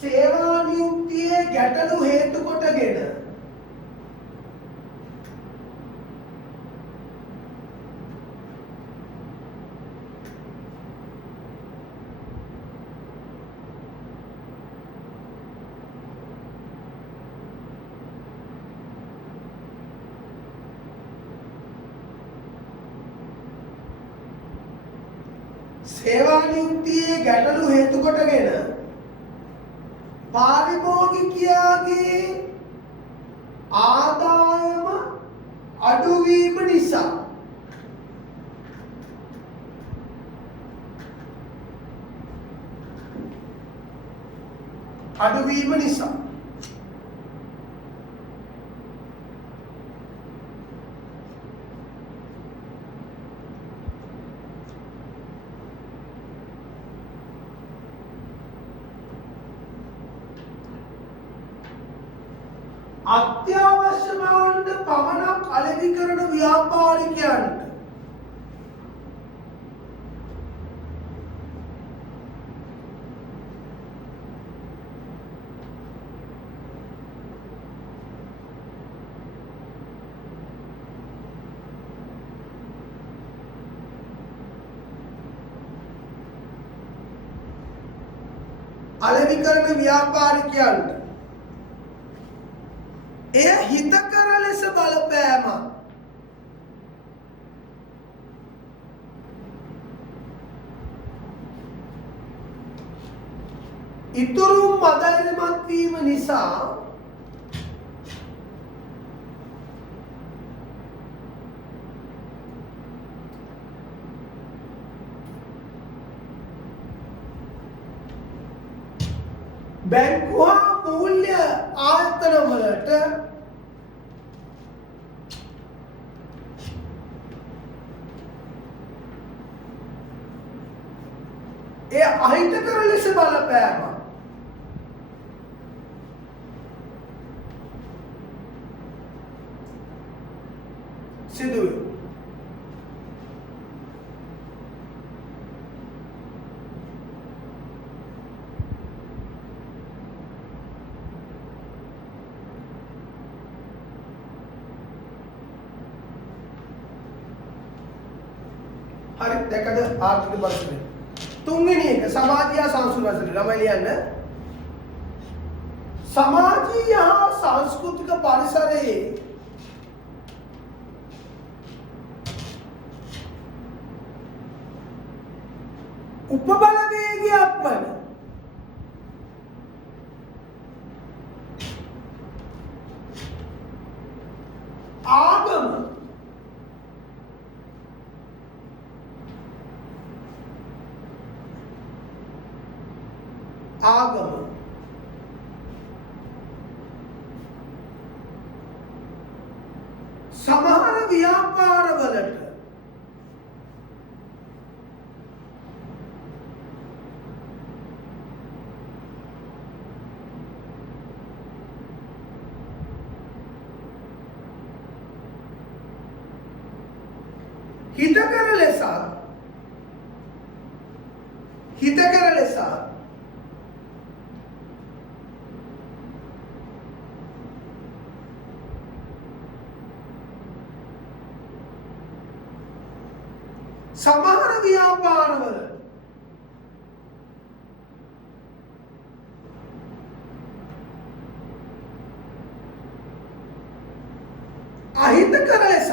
සේවා නියුක්තියේ ගැටලු හේතු කොටගෙන සේවා නියුක්තියේ ගැටලු හේතු කොටගෙන පාරිභෝගිකයාගේ ආදායම අඩුවීම නිසා අත්‍යවශ්‍ය භාණ්ඩ පමණක් අලෙවි කරන ව්‍යාපාරිකයන්ට එය හිතකර ලෙස බලපෑම ඉතුරු මදයිමත් වීම නිසා බැංකුව මූල්‍ය ආයතන වලට ඒ අහිතකර ලෙස බලපෑම සිදුවේ. හරි දැකද ආර්ථික පරිසරය. තුන්වෙනි එක සමාජීය සංස්කෘතික පරිසරය. ළමයි ලියන්න. සමාජීය හා සංස්කෘතික පරිසරයේ උපබලවේගයක් වන ආගම සමහර ව්‍යාපාරවලට හිතකර ලෙසත් සමහර ව්‍යාපාරවල අහිතකර ලෙස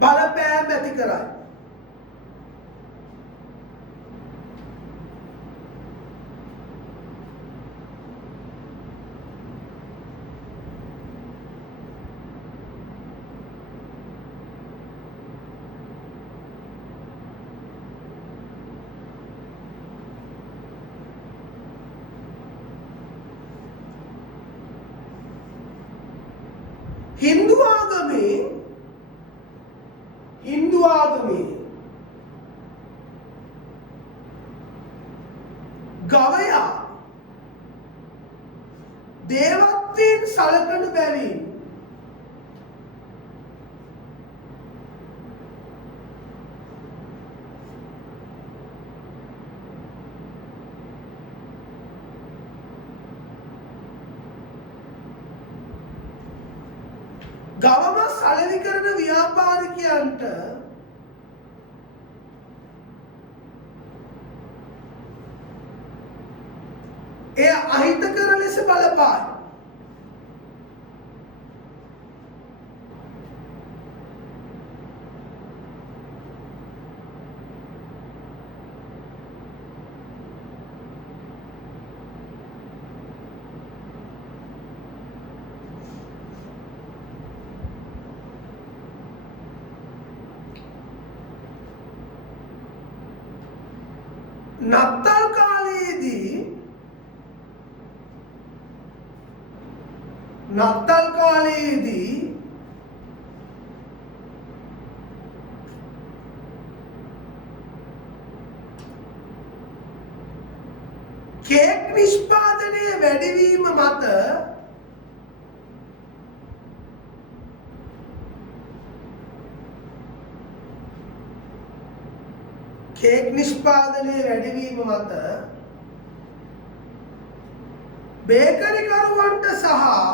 බලපෑම් ඇති කරයි. හින්දු ආගමේ ගවයා දේවත්වයෙන් සලකන බැවින් ගවම සලනි කරන ව්‍යාපාරිකයන්ට එය අහිතකර ලෙස බලපායි. නත්තල් කාලයේදී කේක් නිෂ්පාදනය වැඩිවීම මත බේකරිකරුවන්ට සහ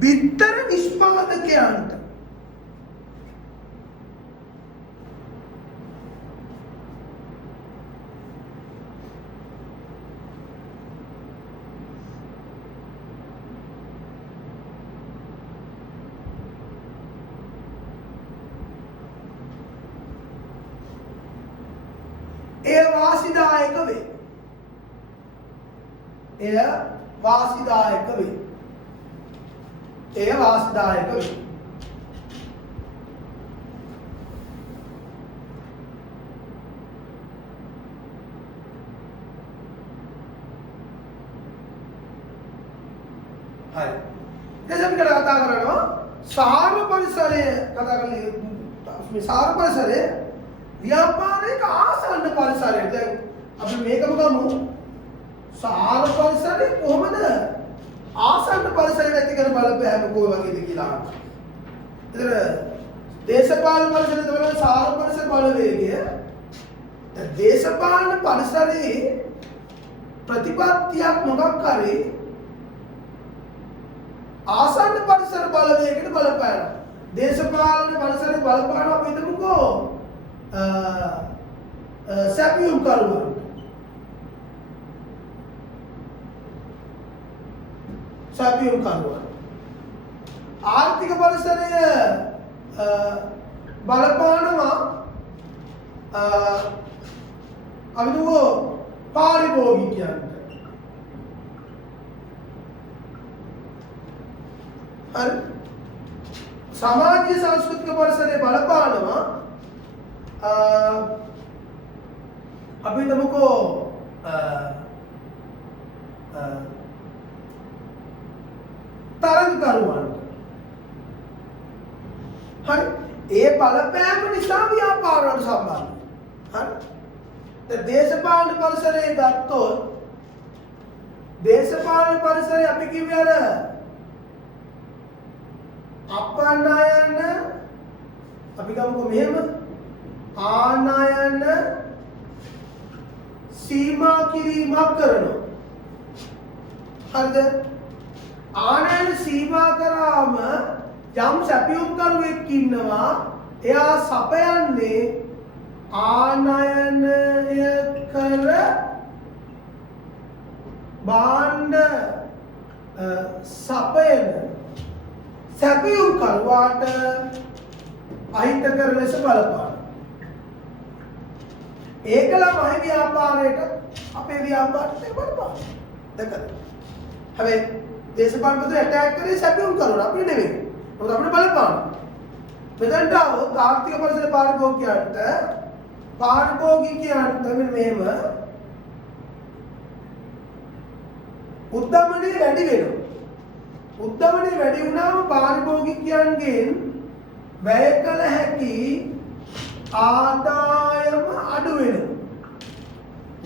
බිත්තර නිෂ්පාදකයන්ට එය වාසිදායක වේ. එය වාසිදායක වේ. එය වාසිදායක වේ. හරි. දැන් අපි කතා කරනවා සාර පරිසරය කතා කරන්නේ මේ සාර පරිසරය ව්‍යාපාරික ආසන්න පරිසරය. දැන් අපි මේකම ගමු. සාර පරිසරය කොහොමද ආසන්න පරිසරයට ඇති කරන බලපෑම කොයි වගේද කියලා අහන්න. ඒතර දේශපාලන පරිසරයට තමයි සාර පරිසර බලවේගය. දේශපාලන පරිසරයේ ප්‍රතිපත්තියක් මොකක් හරි ආසන්න පරිසර බලවේගයකට බලපානවා. දේශපාලන පරිසරයේ බලපානවා අපි හිතමුකෝ සැපියුම් කරුවන්. සැපියුම් කරුවන්. ආර්ථික පරිසරය බලපානවා අපි දුවෝ පාරිභෝගිකයන්ට. හරි. සමාජීය සංස්කෘතික පරිසරයේ බලපානවා අපි හිතමුකෝ තරගකරුවන්ට. හරි. ඒ බලපෑම නිසා ව්‍යාපාරවලට සම්බන්ධයි. හරි. දැන් දේශපාලන පරිසරයේ ගත්තොත් දේශපාලන පරිසරයේ අපි කිව්වේ අර අපනයන අපි ගමුකෝ මෙහෙම ආනයන සීමා කිරීමක් කරනවා. හරිද? ආනයන සීමා කරාම යම් සැපියුම්කරුවෙක් ඉන්නවා එයා සපයන්නේ ආනයනය කර භාණ්ඩ සපයන සැපියුම්කරුවාට අහිතකර ලෙස බලපාන. ඒක ළමයි ව්‍යාපාරයට අපේ ව්‍යාපාරයට බලපාන. දැකද? හැබැයි දේශපාලන පොතේ ඇටැක් කරේ සැපියුම්කරුවා අපි නෙවෙයි. මොකද අපිට බලපාන. මෙතනට આવොත් ආර්ථික පරිසර පාරිභෝගිකයන්ට මෙන්න මෙහෙම උද්දමනය වැඩි වෙනවා. උද්දමනය වැඩි වුණාම පාරිභෝගිකයන්ගෙන් වැය කළ හැකි ආදායම අඩු වෙනවා.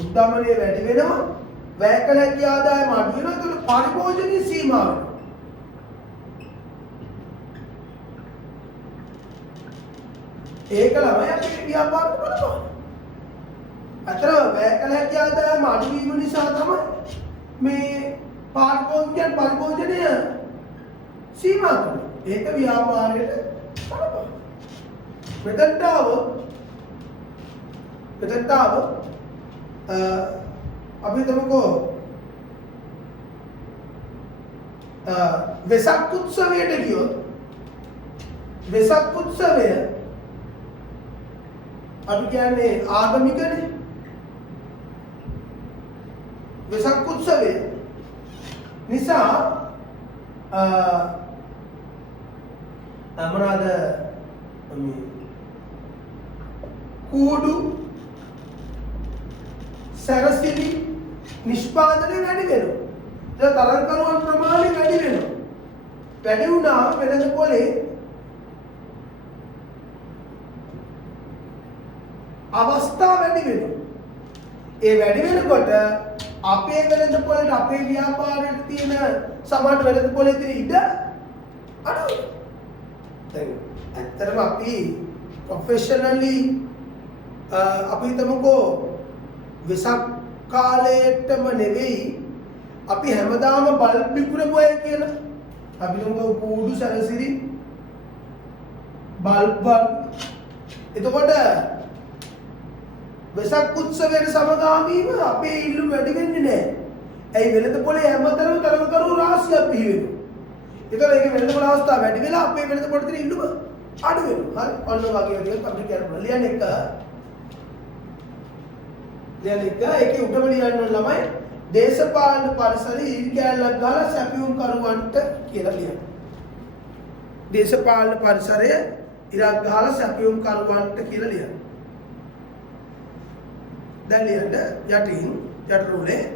උද්දමනය වැඩි වෙනවා, වැය කළ හැකි ආදායම අඩු වෙනවා. ඒකට පරිභෝජනීය සීමා වෙනවා. ඒක ළමයි අපේ ව්‍යාපාරවල බලපාන. අතර වැය කළ හැකි ආදායම අඩු වීම නිසා තමයි මේ පරිභෝජනය සීමා කරනවා. ඒක ව්‍යාපාරයට බලපාන. මෙතනට આવොත් අපි තමකෝ වෙසක් උත්සවයට ගියොත් වෙසක් උත්සවය අපි කියන්නේ ආගමිකනේ. වෙසක් උත්සවය නිසා මොනවාද කූඩු සැරසිලි නිෂ්පාදනය වැඩි වෙනවා. ඒ තරංකරුවන් ප්‍රමාණය වැඩි වෙනවා. වැඩි වුණා වෙළඳ පොලේ අවස්ථා වැඩි වෙනවා. ඒ වැඩි වෙනකොට අපේ වෙළඳ පොලට අපේ ව්‍යාපාරයට තියෙන සමහර වෙළඳ පොලේ තියෙන ඉඩ අඩු වෙනවා. දැන් ඇත්තටම අපි ප්‍රොෆෙෂනලි අපි හිතමුකෝ වෙසක් කාලයටම නෙවෙයි අපි හැමදාම බල්බ් විකුණපු අය කියලා. අපි තුමු කූඩු සැරසිරි බල්බ් එතකොට වෙසක් උත්සවයට සමගාමීව අපේ ඉල්ලුම වැඩි වෙන්නේ නැහැ. ඇයි වෙළඳ පොලේ හැමතැනම තරගකරු රාශියක් බිහි වෙනවා. ඒතර ඒක වෙළඳ පොළ අවස්ථාව වැඩි වෙලා අපේ වෙළඳ පොළේ තියෙන ඉල්ලුම අඩු වෙනවා. හරි. ඔන්න වගේ විදිහට අපිට කියන්න පුළුවන්. ලියන්න එක. ඒකේ උඩම ලියන්න ඕන ළමයි දේශපාලන පරිසරයේ ඉරි කැලක් ගාලා සැපියුම් කරුවන්ට කියලා ලියන්න. දේශපාලන පරිසරයේ ඉරක් ගහලා සැපියුම් කරුවන්ට කියලා ලියන්න. දැන් ලියන්න යටින් යටරුලේ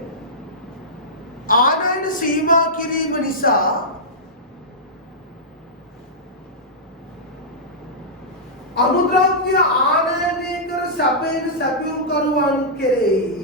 ආනයන සීමා කිරීම නිසා අමුද්‍රව්‍ය ආනයනය කර සැපයන සැපියුම් කරුවන් කෙරෙහි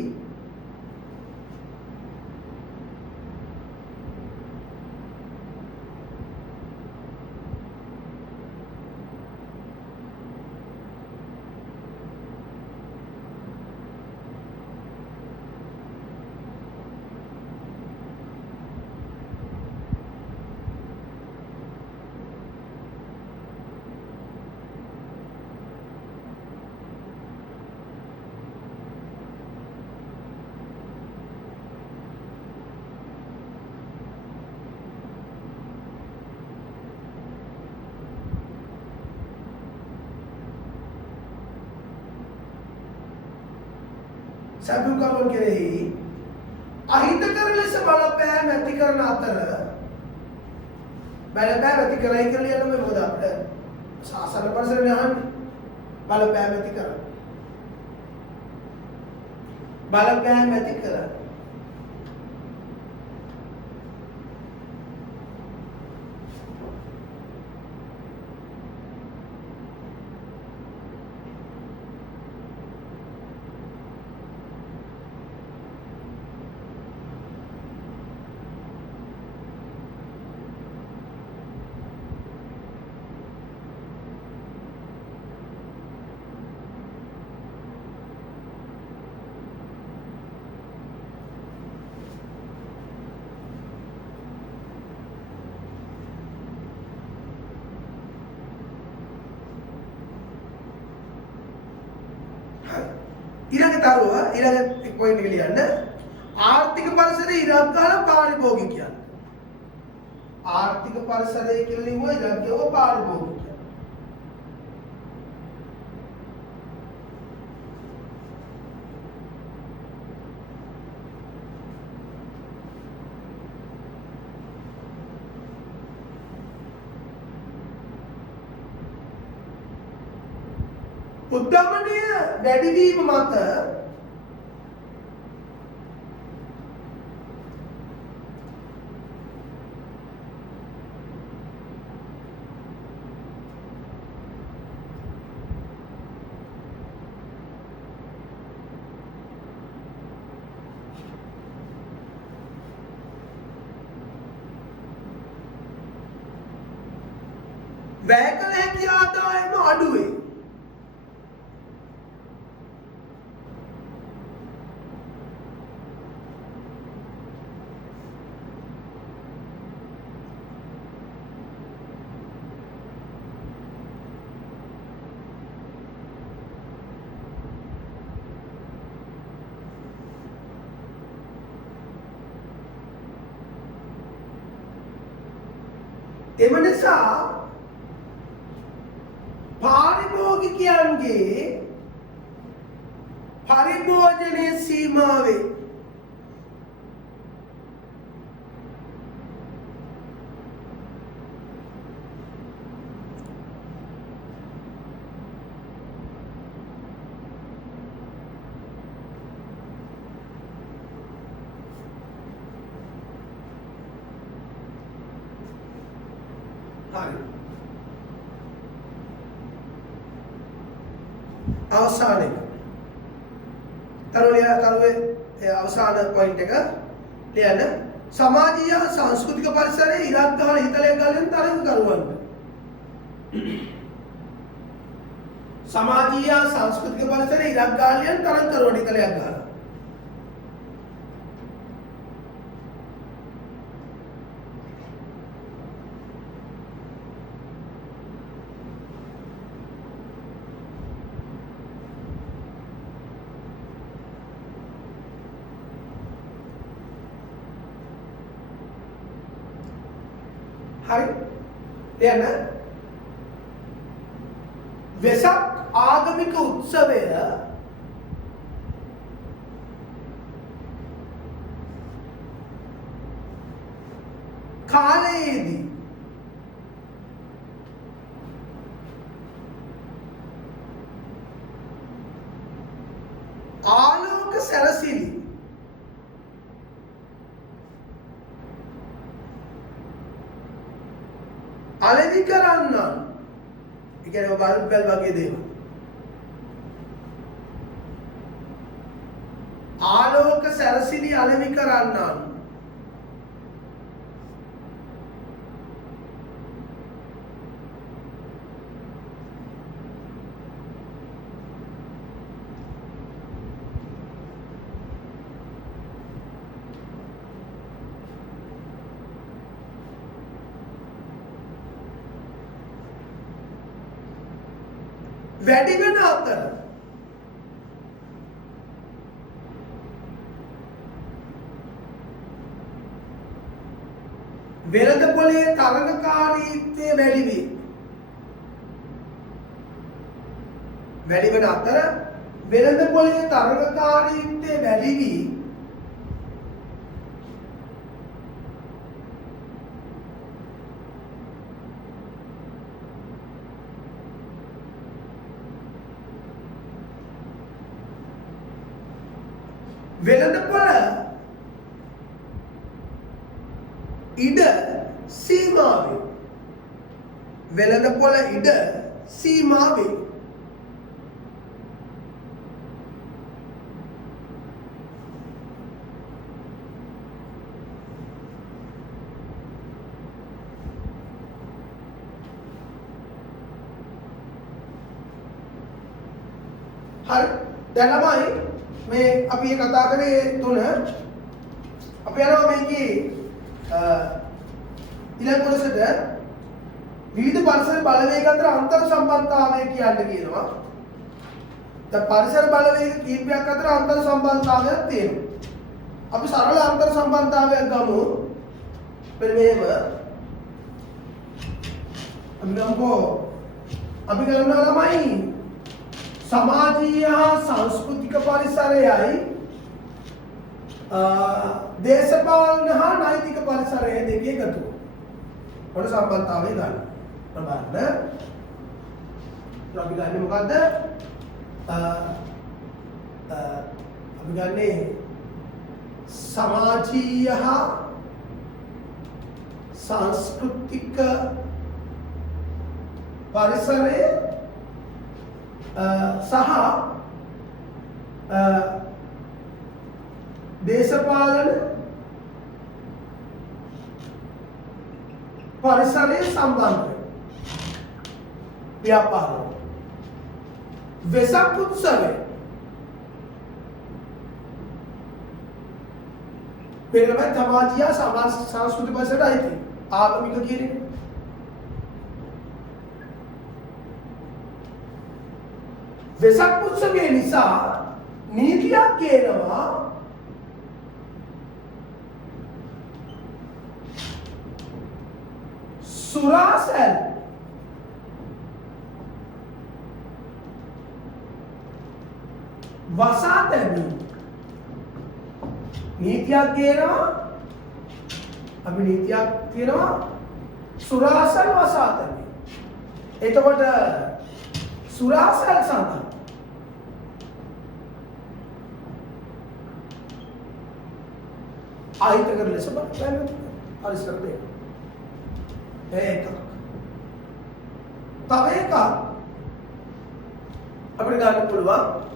සැපියුම් කරුවන් කෙරෙහි අහිතකර ලෙස බලපෑම් ඇති කරන අතර බලපෑම් ඇති කරයි කියලා ලියන්න මේ මොකද අපිට සාසන පරිසරනේ අහන්නේ බලපෑම් ඇති කර බලපෑම් ඇති කර ඊළඟ තරුව ඊළඟ පොයින්ට් එක ලියන්න ආර්ථික පරිසරයේ ඉරක් ගහලා පාරිභෝගිකයන් ආර්ථික පරිසරය කියලා ලිව්වා ඉරක්කව පාරිභෝගිකයන් උද්දමනය වැඩිවීම මත වැය කළ හැකි ආදායම අඩු වේ. එම නිසා පාරිභෝගිකයන්ගේ පරිභෝජනයේ සීමා වේ. හරි. අවසාන එක. තරුවේ අවසාන පොයින්ට් එක ලියන්න. සමාජීය සංස්කෘතික පරිසරයේ ඉරක් ගහන හිතලයක් ගලන තරඟ කරුවන්ට. සමාජීය සංස්කෘතික පරිසරයේ ඉරක් ගාලියන් තරඟ කරුවන්ට හිතලයක් ගහන. හරි එයන වෙසක් ආගමික උත්සවය කාලයේදී ආලෝක සැරසිලි අලෙවි කරන්නන් ඒ කියන්නේ බල්බ් වගේ දේවල් ආලෝක සැරසිලි අලෙවි කරන්නන් වැඩි වෙන අතර වෙළඳ පොලේ තරඟකාරීත්වය වැඩි වේ. වැඩි වෙන අතර වෙළඳ පොලේ තරඟකාරීත්වය වැඩි වී වෙළඳපොළ ඉඩ සීමාවේ වෙළඳපොළ ඉඩ සීමාවේ හරි දැන් ළමයි මේ අපි කතා කරේ තුන අපි යනවා මේකේ ඊළඟ කොටසට විවිධ පරිසර බලවේග අතර අන්තර් සම්බන්ධතාවය කියන්න කියනවා. දැන් පරිසර බලවේග කීපයක් අතර අන්තර් සම්බන්ධතාවයක් තියෙනවා. අපි සරල අන්තර් සම්බන්ධතාවයක් ගමු. මෙන්න මෙහෙම අපි ගන්නවා ළමයි සමාජීය හා සංස්කෘතික පරිසරයයි දේශපාලන හා නෛතික පරිසරය දෙකේ එකතුව. මොන සම්බන්ධතාවය ගන්න. ප්‍රබන්ධ අපි ගන්නේ මොකද්ද? අපි ගන්නේ සමාජීය හා සංස්කෘතික පරිසරය සහ දේශපාලන පරිසරයේ සම්බන්ධය ව්‍යාපාරය වෙසක් උත්සවය පෙරම සමාජීය සංස්කෘතික පරිසරයට අයිති ආගමික කියන්නේ වෙසක් උත්සවය නිසා නීතියක් කියනවා සුරාසැල් වසා තැබීම නීතියක් කියනවා අපි නීතියක් කියනවා සුරාසැල් වසා තැබීම. එතකොට සුරාසැල් සඳහා අහිතකර ලෙස බලන්න පරිසර දෙක. ඒක. තව එකක් අපිට ගන්න පුළුවන්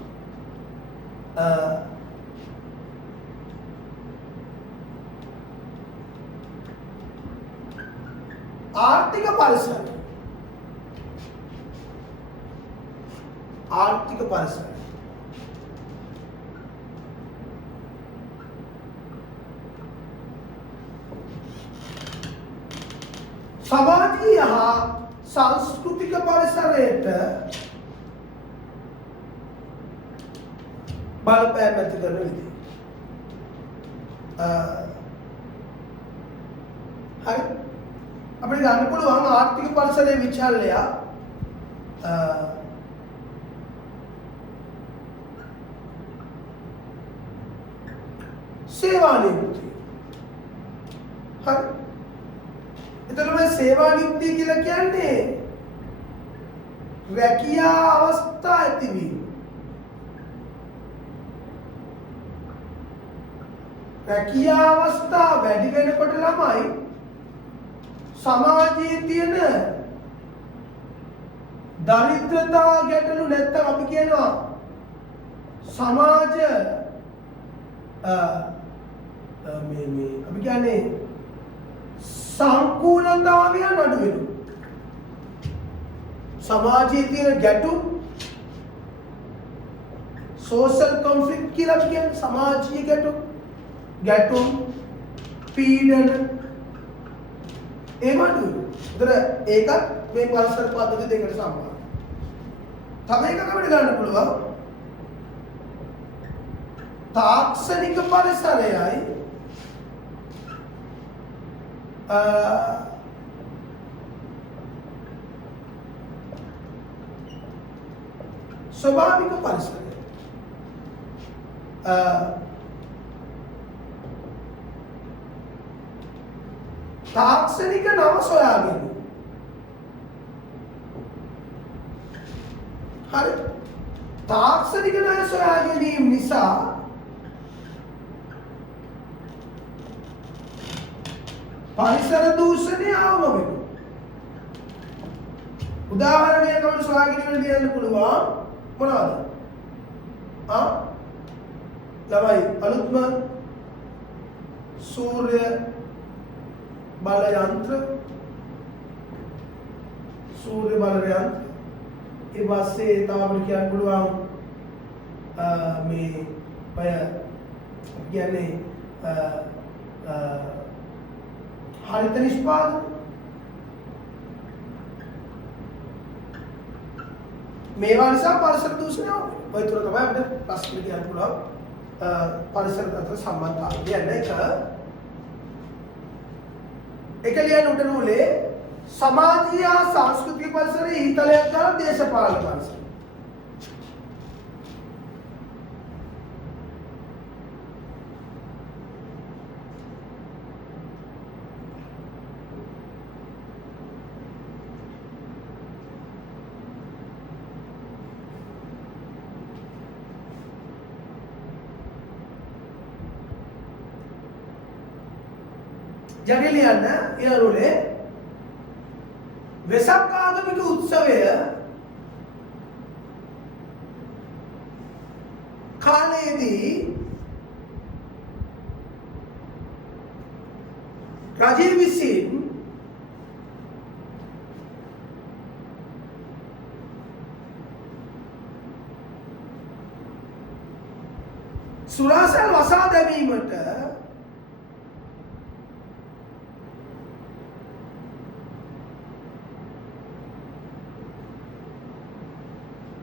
ආර්ථික පරිසර. ආර්ථික පරිසර. සමාජීය හා සංස්කෘතික පරිසරයට බලපෑම් ඇති කරන විදිහ. හරි. අපිට ගන්න පුළුවන් ආර්ථික පරිසරයේ විචල්ය सेवा नियुक्ति हर එතකොට මේ සේවා නියුක්තිය කියලා කියන්නේ රැකියා අවස්ථා ඇතිවීම. රැකියා අවස්ථා වැඩි වෙනකොට ළමයි සමාජයේ තියෙන දරිද්‍රතා ගැටලු නැත්තම් අපි කියනවා සමාජ මේ අපි කියන්නේ සංකූලතාවය අඩු වෙනවා. සමාජයේ තියෙන ගැටුම් සෝෂල් කොන්ෆ්ලික්ට් කියලා අපි කියන්නේ සමාජීය ගැටුම් පීඩන ඒව අඩු වෙනවා. ඒකත් මේ පරිසර පද්ධති දෙකට සම්බන්ධයි. තව එකක් අපිට ගන්න පුළුවන් තාක්ෂණික පරිසරයයි ස්වභාවික පරිසරය. තාක්ෂණික නව සොයාගෙන හරි තාක්ෂණික නව සොයා ගැනීම නිසා පරිසර දූෂණය ආවම වෙනවා. උදාහරණයක් අපිට සොයාගෙන දෙන්න පුළුවන් මොනවද? ළමයි අලුත්ම සූර්ය බල යන්ත්‍ර ඒ වාසේ තව අපිට කියන්න පුළුවන් මේ අය කියන්නේ හරිත නිෂ්පාදන මේවා නිසා පරිසර දූෂණය වෙනවා. ඔය තුන තමයි අපිට ප්‍රශ්න කියන්න පුළුවන් පරිසර අතර සම්බන්ධතාවය. කියන්නේ එක ලියන්න උඩ නූලේ සමාජීය සංස්කෘතික පරිසරයේ ඊතලයක් දාලා දේශපාලන පරිසරය. ජගලියන්න ඊළඟුලේ වෙසක් ආගමික උත්සවය කාලයේදී රජය විසින් සුරාසල් වසා දැමීමට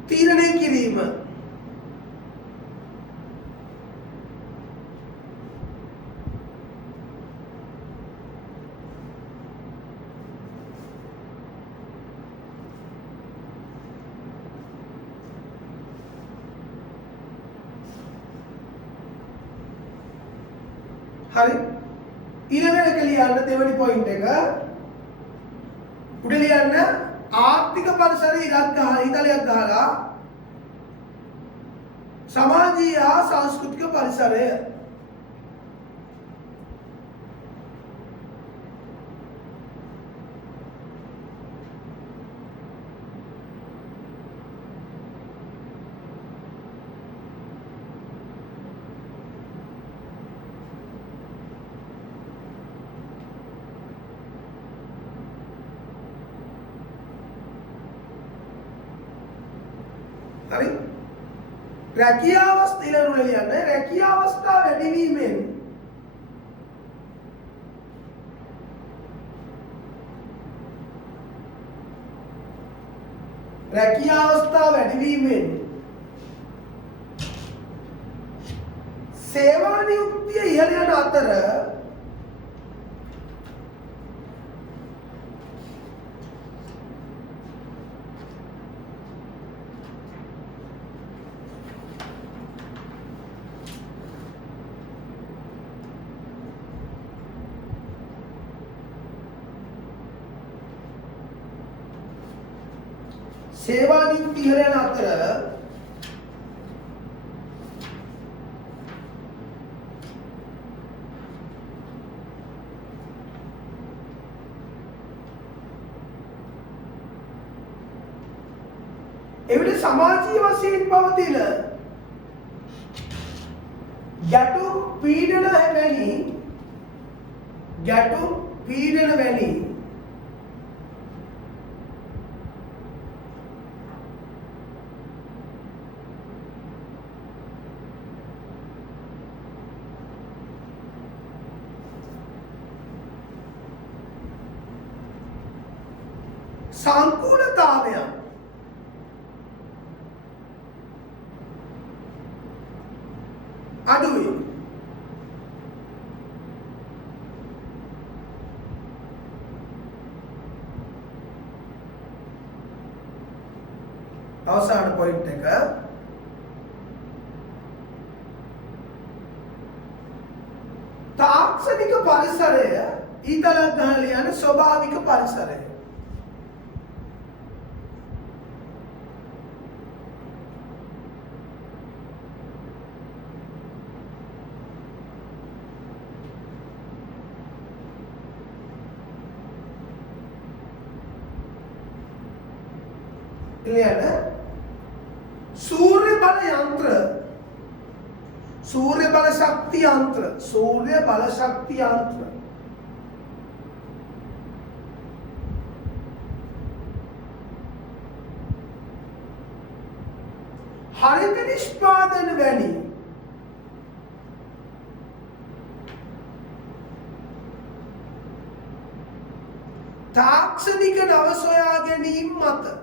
තීරණය කිරීම හරි ඊළඟ එක ලියන්න දෙවෙනි පොයින්ට් එක උඩ ලියන්න ආර්ථික පරිසරය ඉතලයක් ගහලා සමාජීය සංස්කෘතික පරිසරය හරි රැකියා අවස්ථා ඊළඟට ලියන්න රැකියා අවස්ථා වැඩිවීමෙන් සේවා නියුක්තිය ඉහළ යන අතර සේවා නියුක්ති ඉහළ යන අතර එවිට සමාජීය වශයෙන් පවතින ගැටුම් පීඩන වැනි සංකූලතාවයන් අඩුවේ. අවසාන පොයින්ට් එක තාක්ෂණික පරිසරය ඊතලක් ගහලා යන ස්වභාවික පරිසරය. सूर्य बल शक्ति यंत्र हरित निष्पादन වැනි තාක්ෂණික නව සොයා ගැනීම මත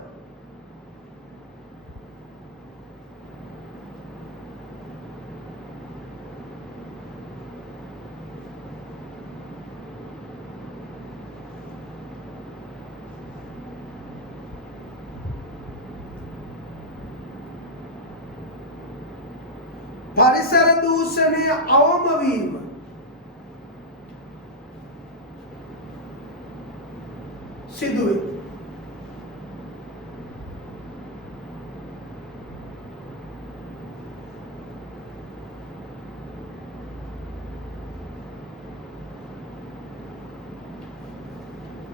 परिसर दूषणे අවම වීම සිදුවේ.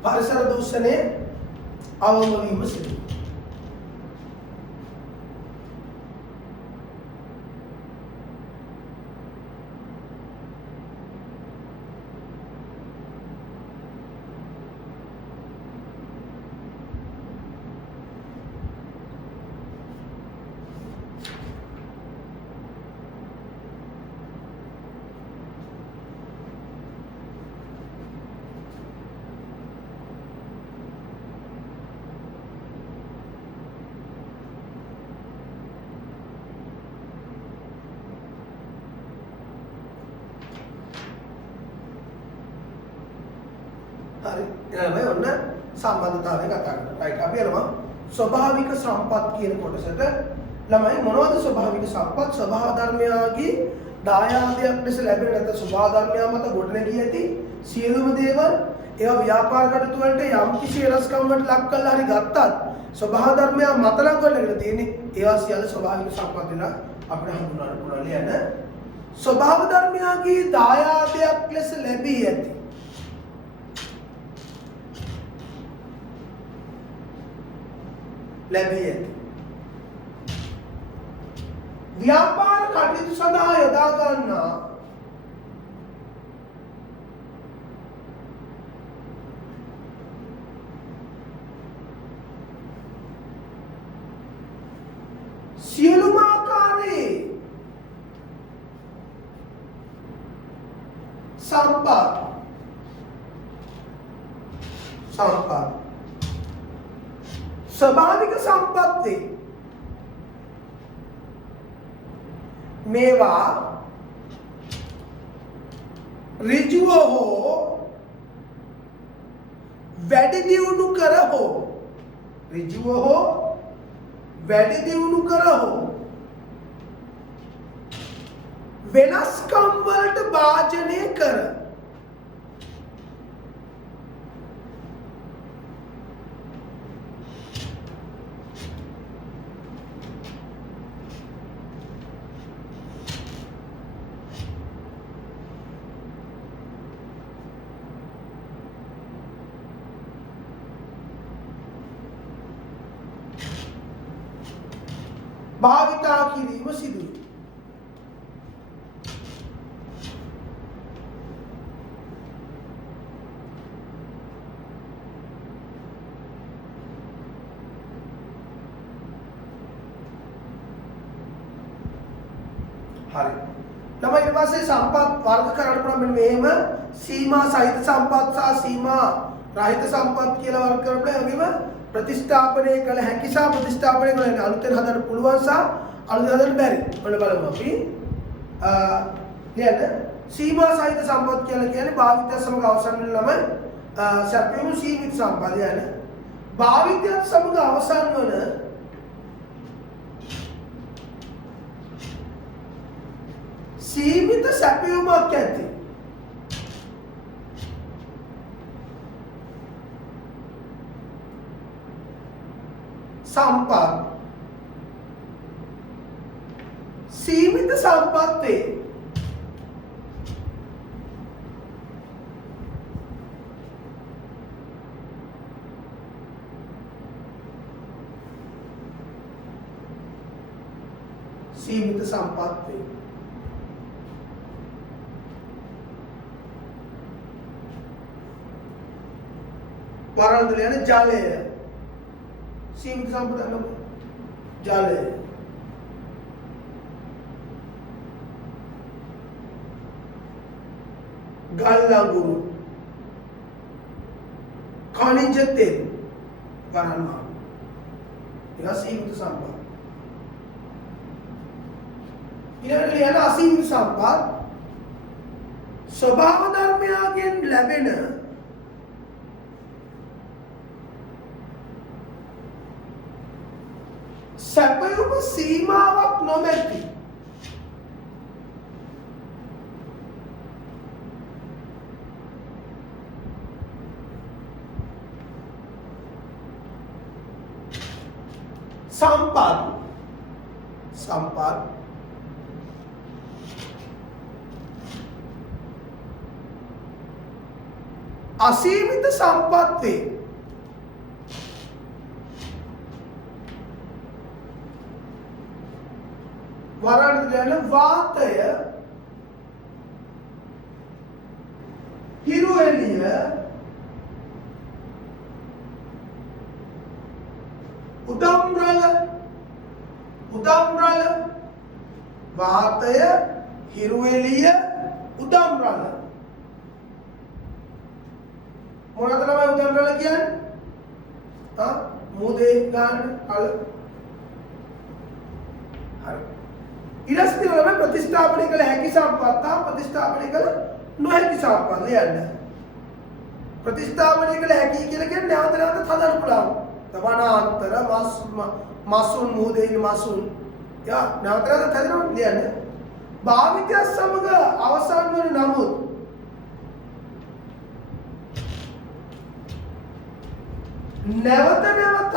परिसर दूषणे අවම වීම සිදුවේ. හරි එහෙනම් ඔන්න සම්බන්ධතාවය කතා කරනවා. රයිට් අපි යනවා ස්වභාවික සම්පත් කියන කොටසට. ළමයි මොනවද ස්වභාවික සම්පත්? ස්වභාව ධර්මයාගේ දායාදයක් ලෙස ලැබෙන නැත්නම් ස්වභාව ධර්මයා මත ගොඩනැගී ඇති සියලුම දේවල් ඒවා ව්‍යාපාර කටයුතු වලට යම් කිසි වෙනස්කම් වලට ලක් කරලා හරි ගත්තත් ස්වභාව ධර්මයා මත නම් ගොඩනැගිලා තියෙන්නේ ඒවා සියල්ල ස්වභාවික සම්පත් වෙනවා අපිට හඳුනන්න පුළුවන්. ලියන්න ස්වභාව ධර්මයාගේ දායාදයක් ලෙස ලැබී ඇති ව්‍යාපාර කටයුතු සඳහා යොදා ගන්නා සියලුම ආකාරයේ සම්පත් ස්වභාවික සම්පත් මේවා ඍජුව හෝ වැඩි දියුණු කර හෝ වෙනස්කම් වලට භාජනය කර භාවිතා කිරීම සිදුවේ. හරි. තමයි ඊට පස්සේ සම්පත් වර්ග කරන්න පුළුවන් මෙන්න මෙහෙම සීමා සහිත සම්පත් සහ සීමා රහිත සම්පත් කියලා වර්ග කරන්න පුළුවන්. ඒ වගේම ප්‍රතිස්ථාපනය කළ හැකි සහ ප්‍රතිස්ථාපනය කළ හැකි අලුතෙන් හදන්න පුළුවන් සහ අලුතෙන් හදන්න බැරි. ඔන්න බලමු අපි. ලියන්න සීමා සහිත සම්පත් කියලා කියන්නේ භාවිතය සමග අවසන් වෙන ළම සැපයුම් සීමිත සම්පත් යන භාවිතය සමග අවසන් වන සීමිත සැපයුමක් ඇති සම්පත් සීමිත සම්පත් වේ. සීමිත සම්පත් වේ. වරන්දුල යන ජලය සීමිත සම්පත නම ජලය. ගල් අඟුරු khනිජ තෙල් වරන්නා ඒක සීමිත සම්පත. ඊළඟට ලියන අසීමිත සම්පත් ස්වභාව ධර්මයන්ගෙන් ලැබෙන සැපයුම සීමාවක් නොමැති සම්පත් අසීමිත සම්පත් වේ. වරන්දුල යන වාතය හිරු එළිය උදම් රළ වාතය හිරු එළිය උදම් රළ මොනවද තමයි උදම් රළ කියන්නේ? මුදේ ගන්න රළ. හරි. ඊළඟට තමයි ප්‍රතිස්ථාපනය කළ හැකි සම්පත් හා ප්‍රතිස්ථාපනය කළ නොහැකි සම්පත් ලියන්න. ප්‍රතිස්ථාපනය කළ හැකි කියලා කියන්නේ නැවත නැවත හදන්න පුළුවන්. වනාන්තර මසුන් මුහුදේ මසුන් යා නැවත නැවත හදන්න ලියන්න. භාවිතය සමග අවසන් වන නමුත් නැවත නැවත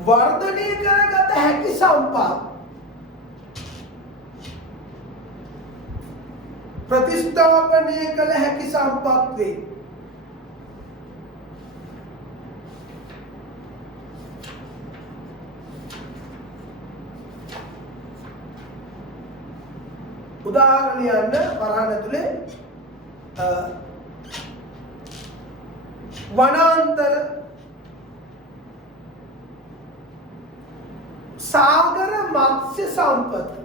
වර්ධනය කරගත හැකි සම්පත් ප්‍රතිස්ථාපනය කළ හැකි සම්පත් වේ. උදාහරණ ලියන්න වරහන් ඇතුලේ වනාන්තර सागर मत्स्य संपत्ति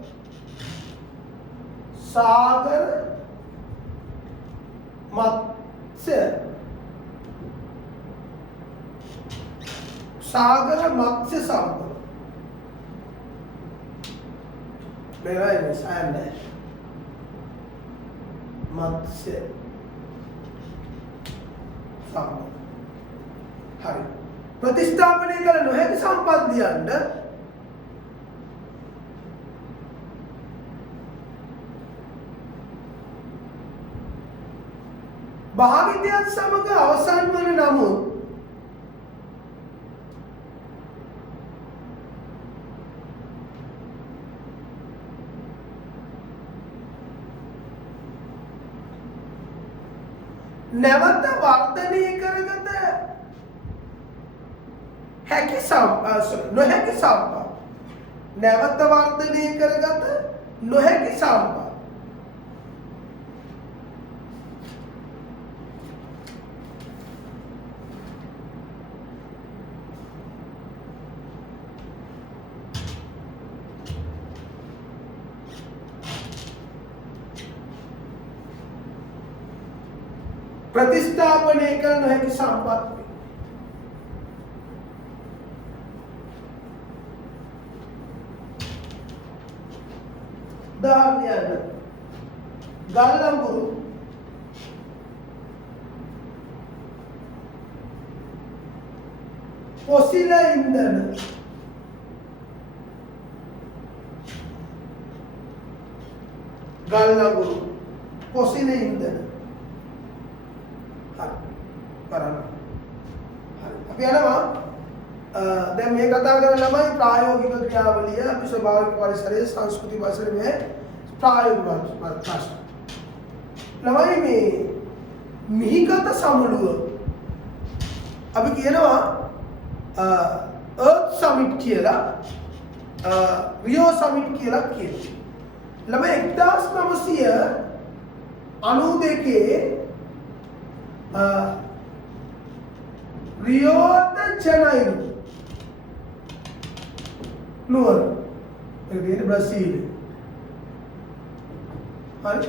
सागर मत्स्य संपत्ति मेरा है सायन है मत्स्य संपत्ति हरी प्रतिष्ठापने कल नोहे की संपत्ति अंडर භාවිතයත් සමග අවසන් වන නමුත් නැවත වර්ධනය කරගත හැකි නොහැකි සම්පත්. නැවත වර්ධනය කරගත නොහැකි සම්පත්. ප්‍රතිස්ථාපනය කළ නොහැකි සම්පත්. උදාහරණයක් ගල් අඟුරු පොසිල ඉන්ධන ගල් අඟුරු පොසිල ඉන්ධන කරන්න. අපි යනවා දැන් මේ කතා කරන ළමයි ප්‍රායෝගික ක්‍රියාවලිය අපි ස්වභාවික පරිසරයේ සංස්කෘතික පරිසරයේ ප්‍රායෝගික ප්‍රශ්න. ළමයි මේ මිහිගත සමුළුව අපි කියනවා Earth Summit කියලා රියෝ සමිට් කියලා කියනවා. ළමයි 1992 රියෝ ද ජනයිරෝ නුවර ඒක බ්‍රසීල් හරි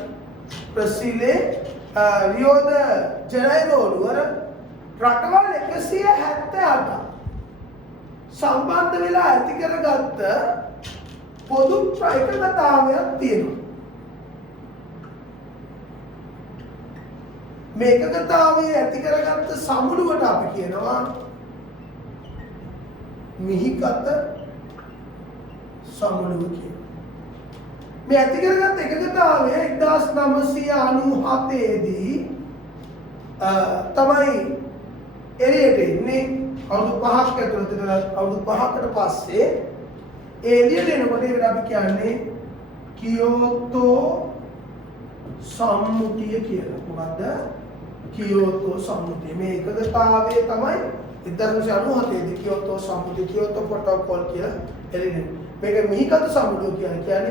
බ්‍රසීලේ රියෝ ද ජනයිරෝ නුවර රටවල් 178 සම්බන්ධ වෙලා ඇති කරගත්ත පොදු එකඟතාවයක් තියෙනවා. මේ එකඟතාවයේ ඇති කරගත්ත සමුළුවට අපි කියනවා මිහිගත සමුළුව කියලා. මේ ඇති කරගත්ත එකඟතාවය 1997 දී තමයි එළියට එන්නේ. අවුරුදු 5ක් ඇතුළත අවුරුදු 5කට පස්සේ එළියට එනකොට ඒකට අපි කියන්නේ කියෝතෝ සම්මුතිය කියලා. මොකද්ද? කියෝතෝ සම්මුතිය. මේ එකගතාවයේ තමයි 1997 දී කියෝතෝ සම්මුතිය කියෝතෝ ප්‍රොටෝකෝල් කියලා එළියට. මේක මිහිගත සමුළුව කියන්නේ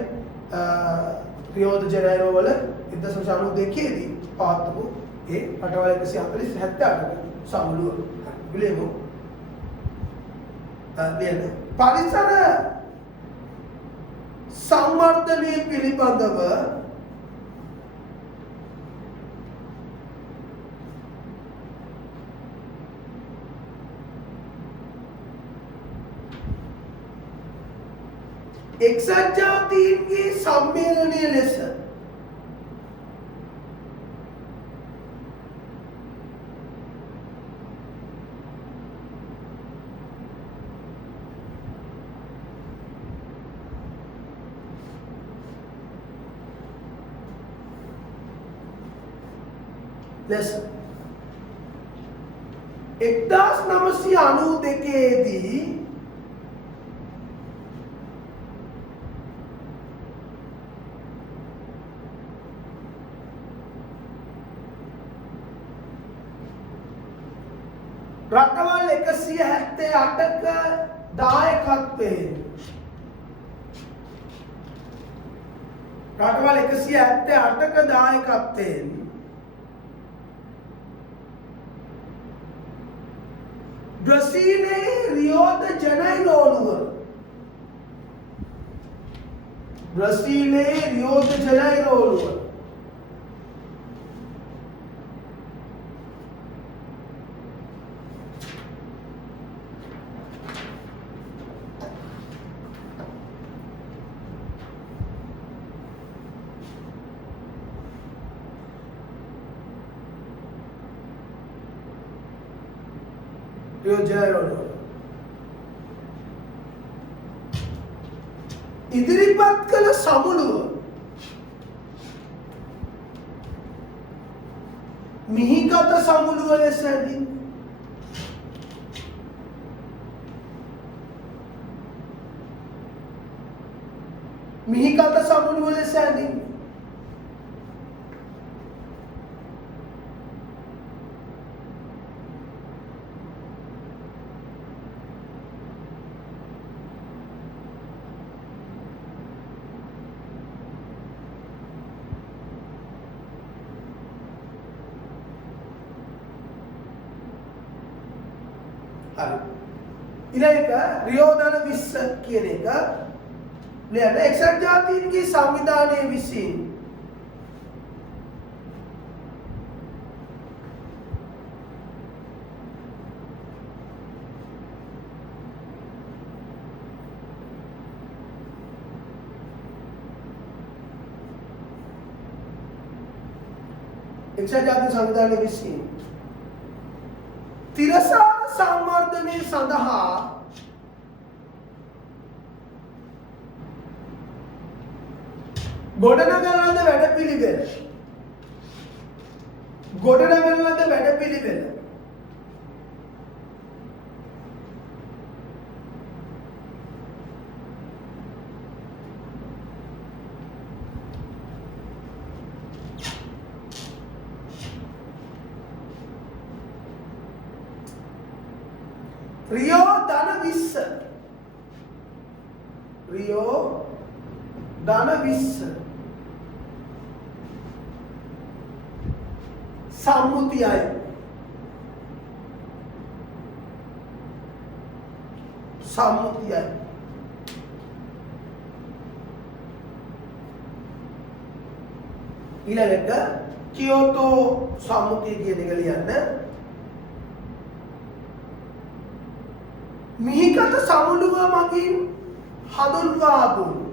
රියෝ ද ජනයිරෝ වල 1992 දී පවත්වපු ඒ රටවල් 148 සමුළුව. විලේමු පරිසර සංවර්ධනය පිළිබඳව එක්සත් ජාතීන්ගේ සම්මේලනය ලෙස lesson 1992 දී රටවල් 178ක දායකත්වයෙන් රටවල් 178ක දායකත්වයෙන් බ්‍රසීලයේ රියෝ ද ජනයිරෝ නුවර බ්‍රසීලයේ රියෝ ද ජනයිරෝ නුවර ඉදිරිපත් කළ සමුළුව මිහිගත සමුළුව ලෙස මිහිගත සමුළුව ලෙස හරි. ඊළඟ රියෝ ධන 20 කියන එක ලියන්න. එක්සත් ජාතීන්ගේ සංවිධානයේ විසින් එක්සත් ජාතීන් සංවිධානයේ විසින් තිරසාර සංවර්ධනය සඳහා ගොඩනගන ලද වැඩපිළිවෙල රියෝ ධන 20 සම්මුතියයි ඊළඟට කියෝතෝ සම්මුතිය කියන එක ලියන්න. මිහිකත සමුළුව මගින් හඳුන්වා දුන්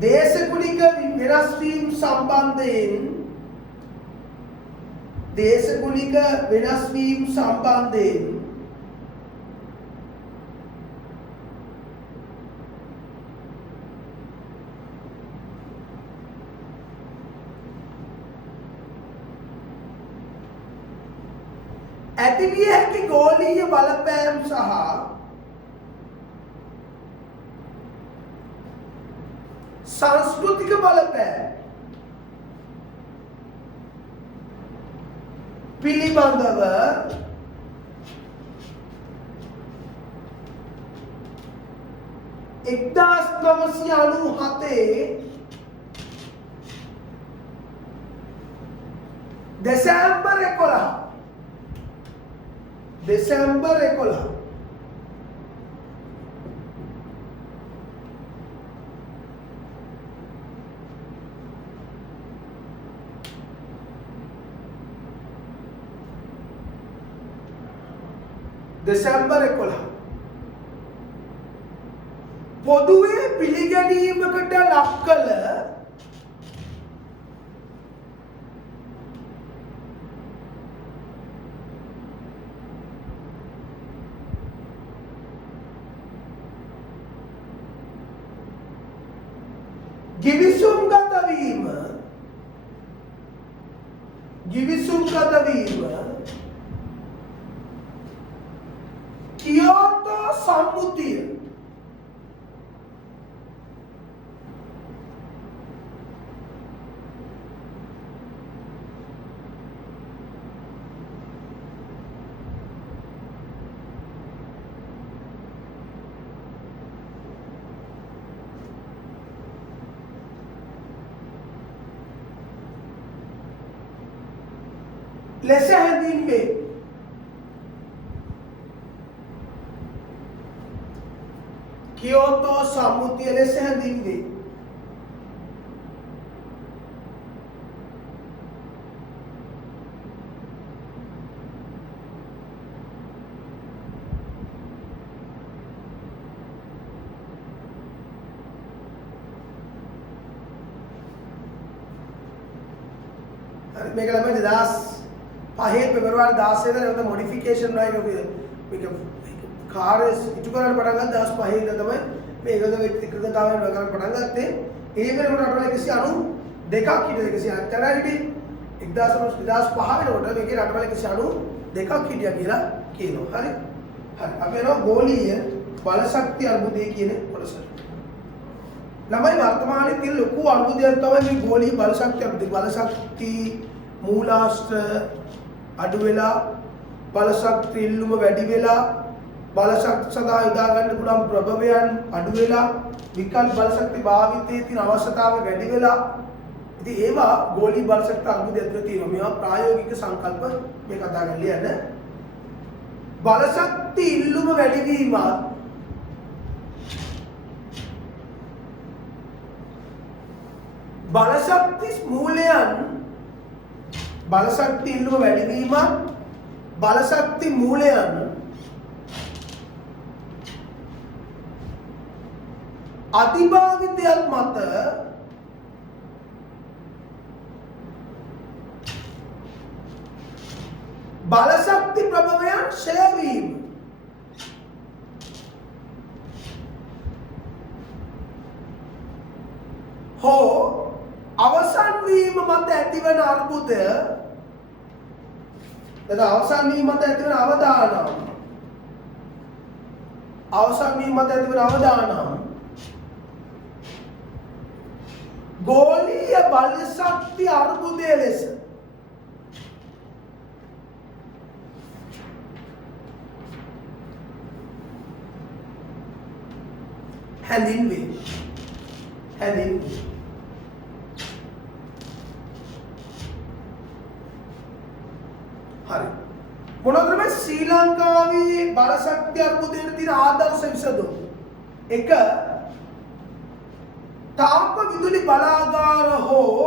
දේශගුණික වෙනස් වීම සම්බන්ධයෙන් ඇතිවිය හැකි ගෝලීය බලපෑම් සහ සංස්කෘතික බලපෑම් පිළිබඳව එක්දාස් 997 දෙසැම්බර් 11 පොදුවේ පිළිගැනීමකට ලක් කළ ගිවිසුම්ගත වීම කියෝතෝ සම්මුතිය ලෙස හැඳින්වේ. කියෝතෝ සම්මුතිය ලෙස හැඳින්වේ. මේක ළමයි 2005 පෙබරවාරි 16 වෙනිදා මොඩිෆිකේෂන් මේක කාර්ය ඉටු කරන්න පටන් ගත්ත 2005 ඉඳන් තමයි මේකද විකෘතතාවය කරන්න පටන් ගත්තේ. ඒ වෙනකොට 192ක් හිටියද 170යි 2005 වෙනකොට මේකේ 192ක් හිටියා කියලා කියනවා. හරි. අපි යනවා ගෝලීය බලශක්ති අර්බුදය කියන කොටසට. ළමයි වර්තමානයේ තියෙන ලොකු අර්බුදයක් තමයි මේ ගෝලීය බලශක්ති අර්බුදය. බලශක්ති මූලාශ්‍ර අඩු වෙලා බලශක්ති ඉල්ලුම වැඩි වෙලා බලශක්ති සඳහා යොදා ගන්න පුළුවන් ප්‍රභවයන් අඩු වෙලා විකල්ප බලශක්ති භාවිතයේ තියෙන අවශ්‍යතාවය වැඩි වෙලා ඉතින් ඒවා ගෝලීය බලශක්ති අර්බුදය ඇතුළේ තියෙනවා. මේවා ප්‍රායෝගික සංකල්ප මේ කතා කරලා ලියන්න. බලශක්ති ඉල්ලුම වැඩිවීම බලශක්ති මූලයන් බලශක්ති ඉල්ලුම වැඩිවීම බලශක්ති මූලයන් අතිභාවිතයක් මත බලශක්ති ප්‍රභවයන් ක්ෂය වීම හෝ අවසන් වීම මත ඇතිවන අර්බුදය එතන අවසන් වීම මත ඇතිවන අවදානම් අවසන් වීම මත ඇතිවන අවදානම් ගෝලීය බලශක්ති අර්බුදය ලෙස හැඳින්වේ. හරි. මොනවද මේ ශ්‍රී ලංකාවේ බලශක්ති අර්බුදයට තියෙන ආදර්ශ විසඳුම්? එක තාප විදුලි බලාගාර හෝ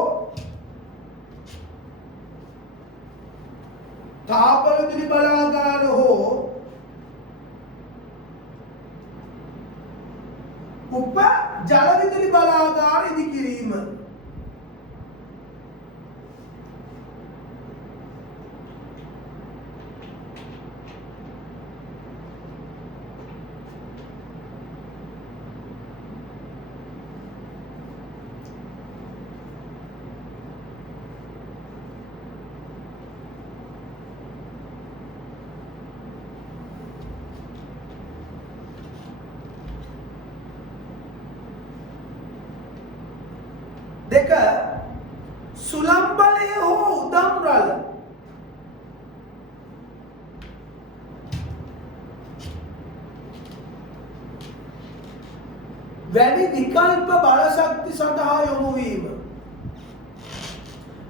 උප ජල විදුලි බලාගාර ඉදිකිරීම. දෙක සුළං බලය හෝ උදම් රළ වැනි විකල්ප බලශක්ති සඳහා යොමු වීම.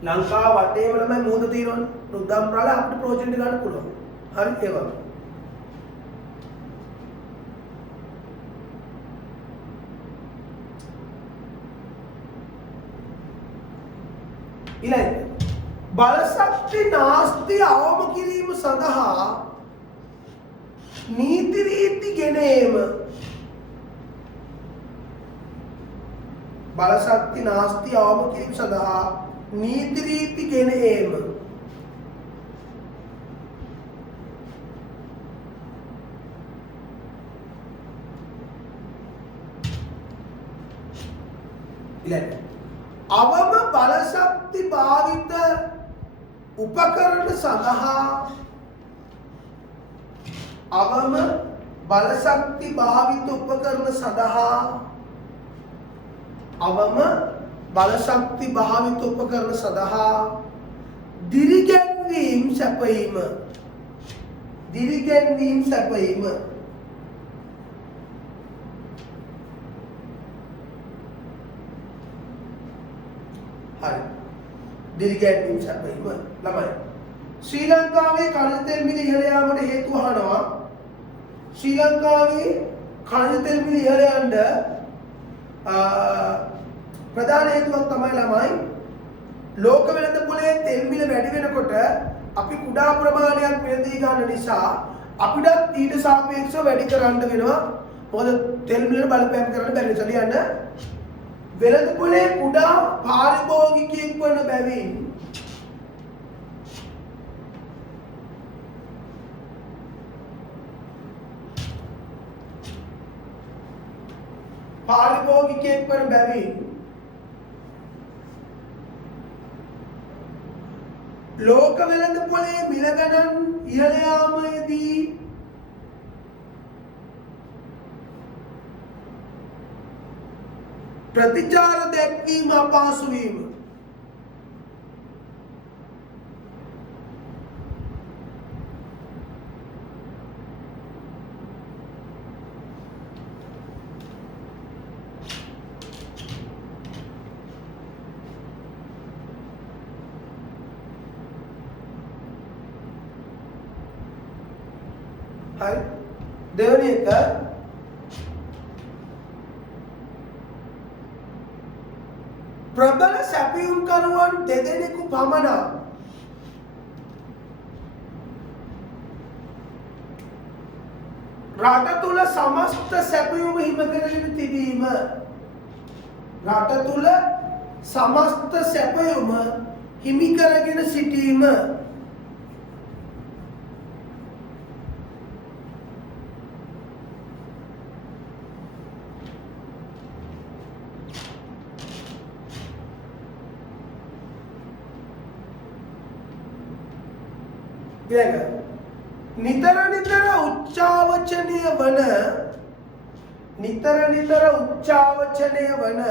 ලංකාව වටේම ළමයි මූද තියෙනවනේ. උදම් රළ අපිට ප්‍රොජෙක්ට් එක ගන්න පුළුවන්. හරි ඒ වගේ. ඊළඟ බලශක්ති නාස්ති අවම කිරීම සඳහා නීති රීති ගෙනීම. බලශක්ති නාස්ති අවම කිරීම සඳහා නීති රීති ගෙනීම. ඊළඟ අවම බලශක්ති භාවිත උපකරණ සඳහා අවම බලශක්ති භාවිත උපකරණ සඳහා අවම බලශක්ති භාවිත උපකරණ සඳහා දිරිගැන්වීම් සැපයීම. දිරිගැන්වීම් සැපයීම. හරි. දිරිගැන්වීම් සැපයීම ළමයි. ශ්‍රී ලංකාවේ කනිජ තෙල් මිල ඉහළ යාමට හේතු වහනවා. ශ්‍රී ලංකාවේ කනිජ තෙල් මිල ඉහළ යන්න ප්‍රධාන හේතුවක් තමයි ළමයි ලෝක වෙළඳපොලේ තෙල් මිල වැඩි වෙනකොට අපි කුඩා ප්‍රමාණයක් මිලදී ගන්න නිසා අපිට ඊට සාපේක්ෂව වැඩි කරන්න වෙනවා. මොකද තෙල් මිලට බලපෑම් කරන්න බැරි නිසා ලියන්න. වෙළඳපොලේ කුඩා පාරිභෝගිකයෙක් වන බැවින් ලෝක වෙළඳපොලේ මිල ගණන් ඉහළ යාමේදී ප්‍රතිචාර දැක්වීම අපහසු වීම. හරි. දෙවෙනි එක ප්‍රබල සැපයුම්කරුවන් දෙදෙනෙකු පමණක් රට තුල සමස්ත සැපයුම හිම කරගෙන තිබීම. රට තුල සමස්ත සැපයුම හිමි කරගෙන සිටීම. නිතර නිතර උච්චාවචනය වන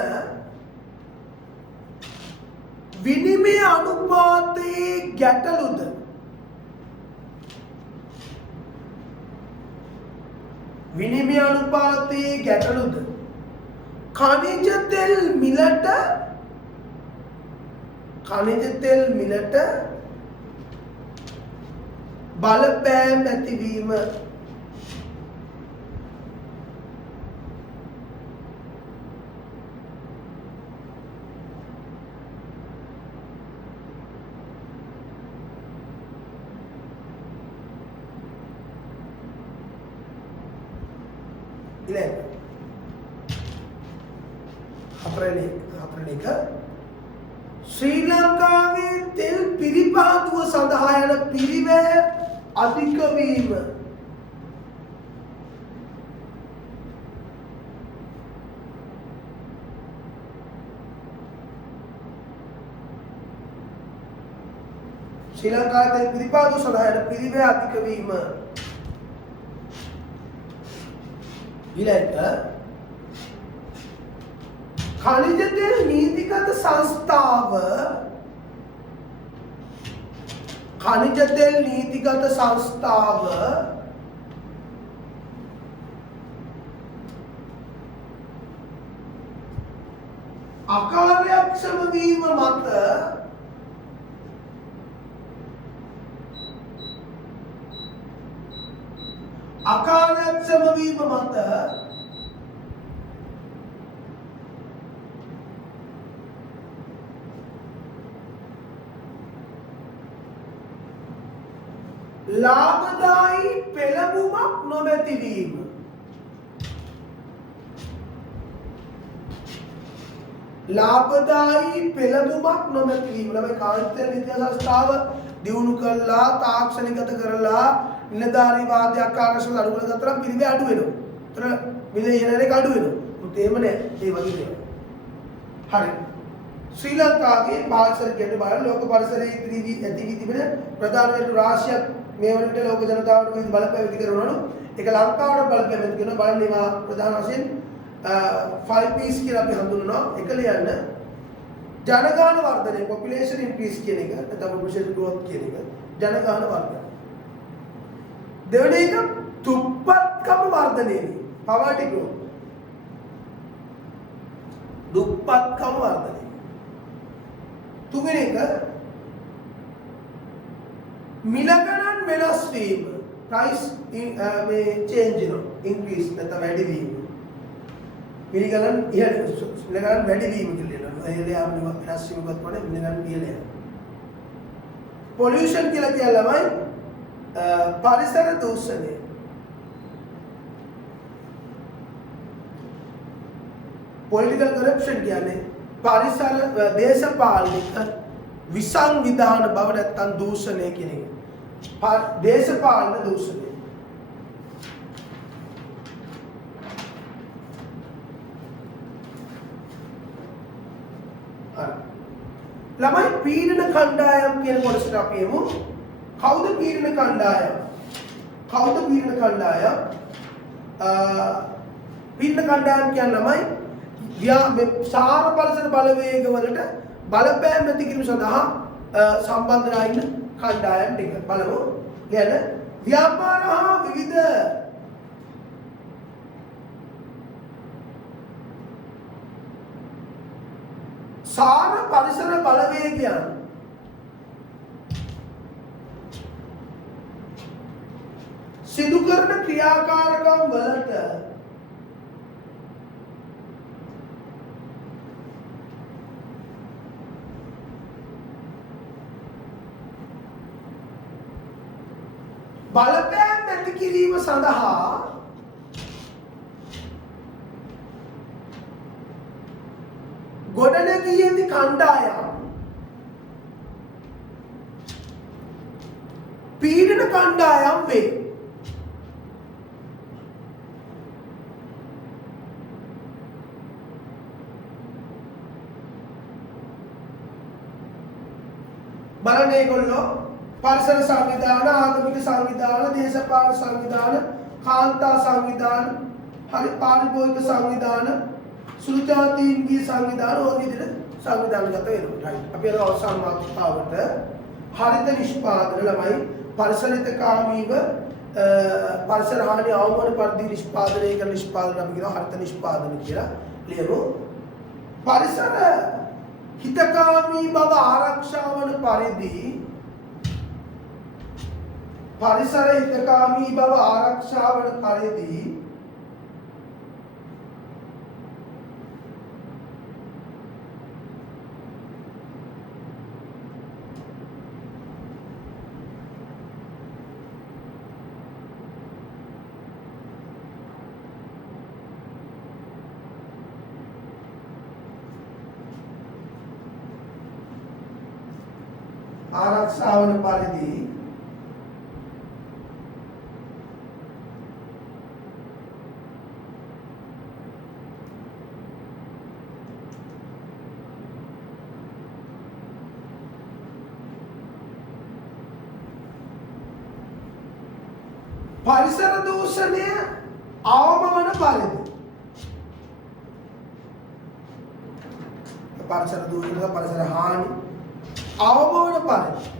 විනිමය අනුපාතයේ ගැටලුද ඛනිජ තෙල් මිලට බලපෑම් ඇතිවීම. ශ්‍රී ලංකාවේ තෙල් පිරිපහදුව සඳහා යන පිරිවැය අධික වීම. ශ්‍රී ලංකාවේ තෙල් පිරිපහදුව සඳහා යන පිරිවැය අධික වීම. ඊළඟ खनिज तेल नीतिगत संस्थाव अकार्यक्षम वीम मत लाभदायी पेलबुमක් නොමැති වීම. ලාභදායී පෙළඹුමක් නොමැති වීම. ළමයි කාන්තර විද්‍යා සංස්ථාව දියුණු කළා, තාක්ෂණිකත කරලා, නිලධාරී වාදයක් ආකර්ෂණ අඩු කරගත්තා නම් පිළිවෙල අඩු වෙනවා. ඒතර මිලියනර් එක අඩු වෙනවා. මුත් එහෙම නෑ. ඒ වගේ දේවල්. හරි. ශ්‍රී ලංකාවේ පාරිසරික බලන ලෝක පරිසරයේ ඉදිරි ඇති වී තිබෙන ප්‍රධාන රාශියක් මේ වලට ලෝක ජනතාවට විවිධ බලපෑම් ඉදි කරනවලු. ඒක ලංකාවට බලපෑම් ඇති කරන බලන්න ඒවා ප්‍රධාන වශයෙන් 5Ps කියලා අපි හඳුන්වනවා. එක ලියන්න ජනගහන වර්ධනය, population increase කියන එක, නැත්නම් population growth කියන එක, ජනගහන වර්ධනය. දෙවෙනි එක දුප්පත්කම වර්ධනය, poverty growth. දුප්පත්කම වර්ධනය. තුන්වෙනි එක මිල ගණන් වෙනස් වීම, price මේ change වෙනවා, increase නැත්නම් වැඩි වීම. මිල ගණන් ඉහළ, මිල ගණන් වැඩි වීම කියලා කියනවා. ඒ අපි වෙනස් වීමකට වඩා මිල ගණන් ඉහළ යනවා. pollution කියලා කියන්නේ ළමයි පරිසර දූෂණය. political corruption කියන්නේ පරිසර දේශපාලනික විසංවිධාන බව නැත්නම් දූෂණය කියන එක. දේශපාලන දූෂණය. ළමයි පීඩන කණ්ඩායම් කියන කොටසට අපි යමු. කවුද පීඩන කණ්ඩායම්? පීඩන කණ්ඩායම් කියන්නේ ළමයි සාර පරිසර බලවේග වලට බලපෑම් ඇති කිරීම සඳහා සම්බන්ධ වෙලා ඉන්න කණ්ඩායම් ටික බලමු. කියන ව්‍යාපාර හා විවිධ සාර පරිසර බලවේගයන් සිදු කරන ක්‍රියාකාරකම් වලට බලපෑම් ඇති කිරීම සඳහා ගොඩනැගී ඇති කණ්ඩායම් පීඩන කණ්ඩායම් වේ. බලන්න ඒගොල්ලෝ පරිසර සංවිධාන, ආගමික සංවිධාන, දේශපාලන සංවිධාන, කාන්තා සංවිධාන, හරි පාරිභෝගික සංවිධාන, සුළුජාතීන්ගේ සංවිධාන වගේ විදිහට සංවිධානගත වෙනවා. right. අපි අර අවසාන මාතෘකාවට හරිත නිෂ්පාදන ළමයි පරිසරිතකාමීව පරිසර හානි අවමන පරිදි නිෂ්පාදනය කරන නිෂ්පාදන අපි කියනවා හරිත නිෂ්පාදන කියලා ලියමු. පරිසර හිතකාමී බව ආරක්ෂා වන පරිදි පරිසර හිතකාමී බව ආරක්ෂා වන පරිදි ආරක්ෂා වන පරිදි පරිසර දූෂණය අවම වන පරිදි පරිසර දූෂණය පරිසර හානි අවම වන පරිදි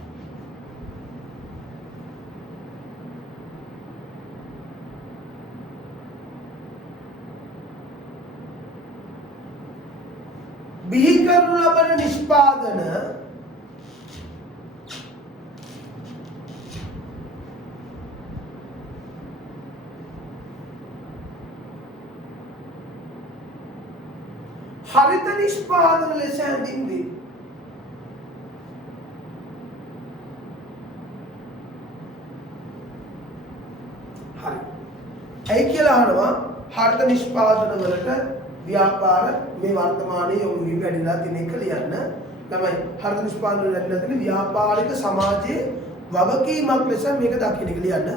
බිහි කරනු ලබන නිෂ්පාදන හරිත නිෂ්පාදන ලෙස හැඳින්වේ. හරි. ඒ කියලා අහනවා හරිත නිෂ්පාදන වලට ව්‍යාපාර මේ වර්තමානයේ යොමු වී වැඩිලා තියෙන එක ලියන්න. ළමයි හරිත නිෂ්පාදන වල වැඩිලා තියෙන ව්‍යාපාරික සමාජයේ වගකීමක් ලෙස මේක දකින්න එක ලියන්න.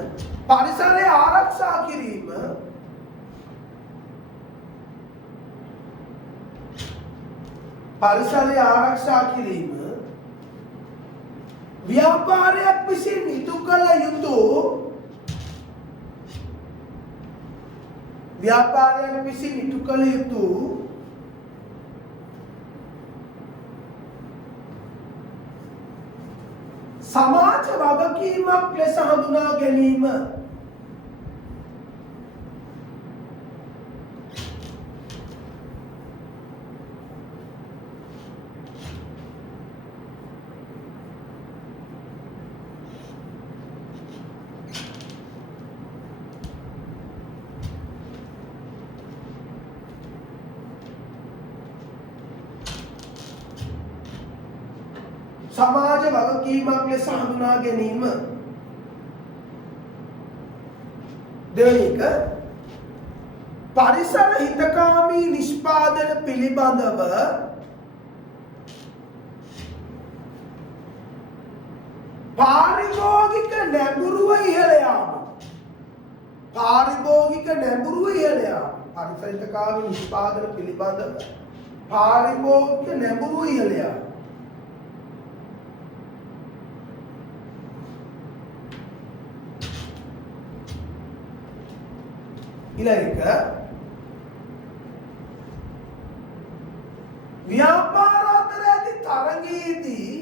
පරිසරය ආරක්ෂා කිරීම පරිසරය ආරක්ෂා කිරීම ව්‍යාපාරයක් විසින් ඉටු කළ යුතු ව්‍යාපාරයක් විසින් ඉටු කළ යුතු සමාජ වගකීමක් ලෙස හඳුනා ගැනීම. සමාජ වගකීමක් ලෙස හඳුනා ගැනීම. දෙවෙනි එක පරිසර හිතකාමී නිෂ්පාදන පිළිබඳව පාරිභෝගික නැඹුරුව ඉහළ යාම. පාරිභෝගික නැඹුරුව ඉහළ යාම. පරිසර හිතකාමී නිෂ්පාදන පිළිබඳව පාරිභෝගික නැඹුරුව ඉහළ යාම. ඊළඟ ව්‍යාපාර අතර ඇති තරඟයේදී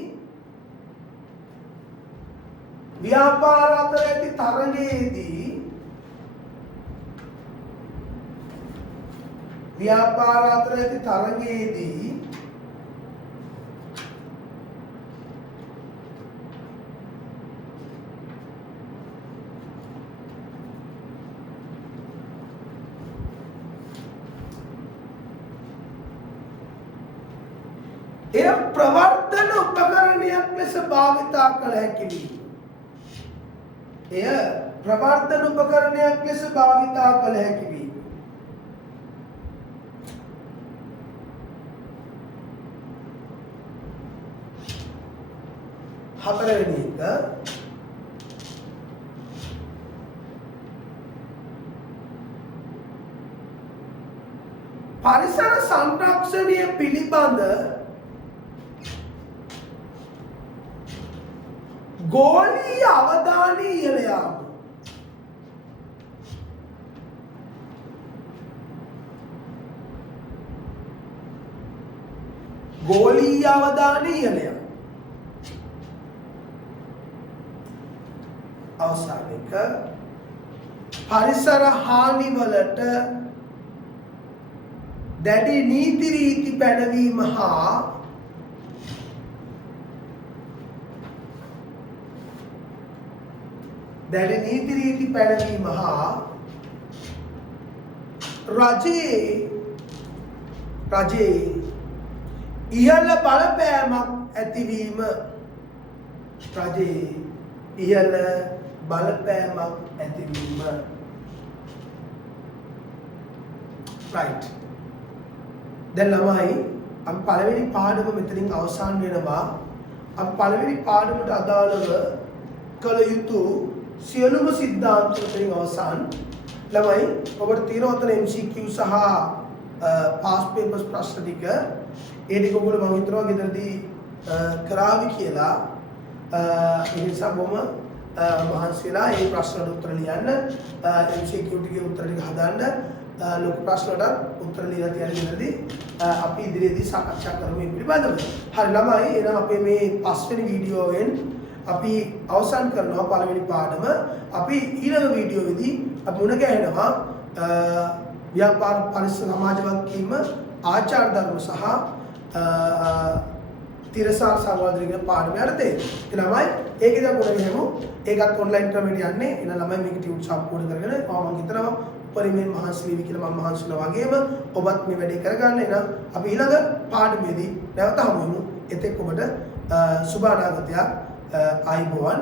ව්‍යාපාර අතර ඇති තරඟයේදී ව්‍යාපාර අතර ඇති තරඟයේදී එය ප්‍රවර්ධන උපකරණයක් ලෙස භාවිතා කළ හැකි වීම. එය ප්‍රවර්ධන උපකරණයක් ලෙස භාවිතා කළ හැකි වීම. හතරවෙනි එක පරිසර සංරක්ෂණය පිළිබඳ ගෝලීය අවධානය ඉහළ යාම. ගෝලීය අවධානය ඉහළ යාම. අවසාන එක පරිසර හානි වලට දැඩි නීති රීති පැනවීම හා රජයේ ඉහළ බලපෑමක් ඇතිවීම. රජයේ ඉහළ බලපෑමක් ඇතිවීම. right. දැන් ළමයි අපි පළවෙනි පාඩම මෙතනින් අවසන් වෙනවා. අපි පළවෙනි පාඩමට අදාළව කළ යුතු සියලුම සිද්ධාන්ත මෙතනින් අවසන්. ළමයි ඔබට තියෙන ඔතන MCQ සහ past papers ප්‍රශ්න ටික ඒ ටික ඔයගොල්ලෝ මම හිතනවා ගෙදරදී කරાવી කියලා. ඒ නිසා බොහොම මහන්සිලා මේ ප්‍රශ්නවලට උත්තර ලියන්න. MCQ ටිකේ උත්තර ටික හදාන්න. ලොකු ප්‍රශ්නවලට උත්තර ලියලා තියන්න ගෙදරදී අපි ඉදිරියේදී සාකච්ඡා කරමු මේ පිළිබඳව. හරි ළමයි එහෙනම් අපේ මේ පස්වෙනි වීඩියෝවෙන් අපි අවසන් කරනවා පළවෙනි පාඩම. අපි ඊළඟ වීඩියෝවේදී අපි මුණ ගැහෙනවා ව්‍යාපාර පරිසර සමාජ වගකීම ආචාර ධර්ම සහ තිරසාර සංවර්ධනය කියන පාඩම යටතේ. ඒ ළමයි ඒකේද මුණ ගැහෙමු. ඒකත් ඔන්ලයින් ක්‍රමයට යන්නේ. එහෙනම් ළමයි මේක ටියුට් සම්පූර්ණ කරගෙන මම හිතනවා පරිමේන් මහන්සි වෙවි කියලා මම මහන්සි වෙනවා වගේම ඔබත් මේ වැඩේ කරගන්න. එහෙනම් අපි ඊළඟ පාඩමේදී නැවත හමු වෙමු. එතෙක් ඔබට සුබ අනාගතයක් ආයුබෝවන්.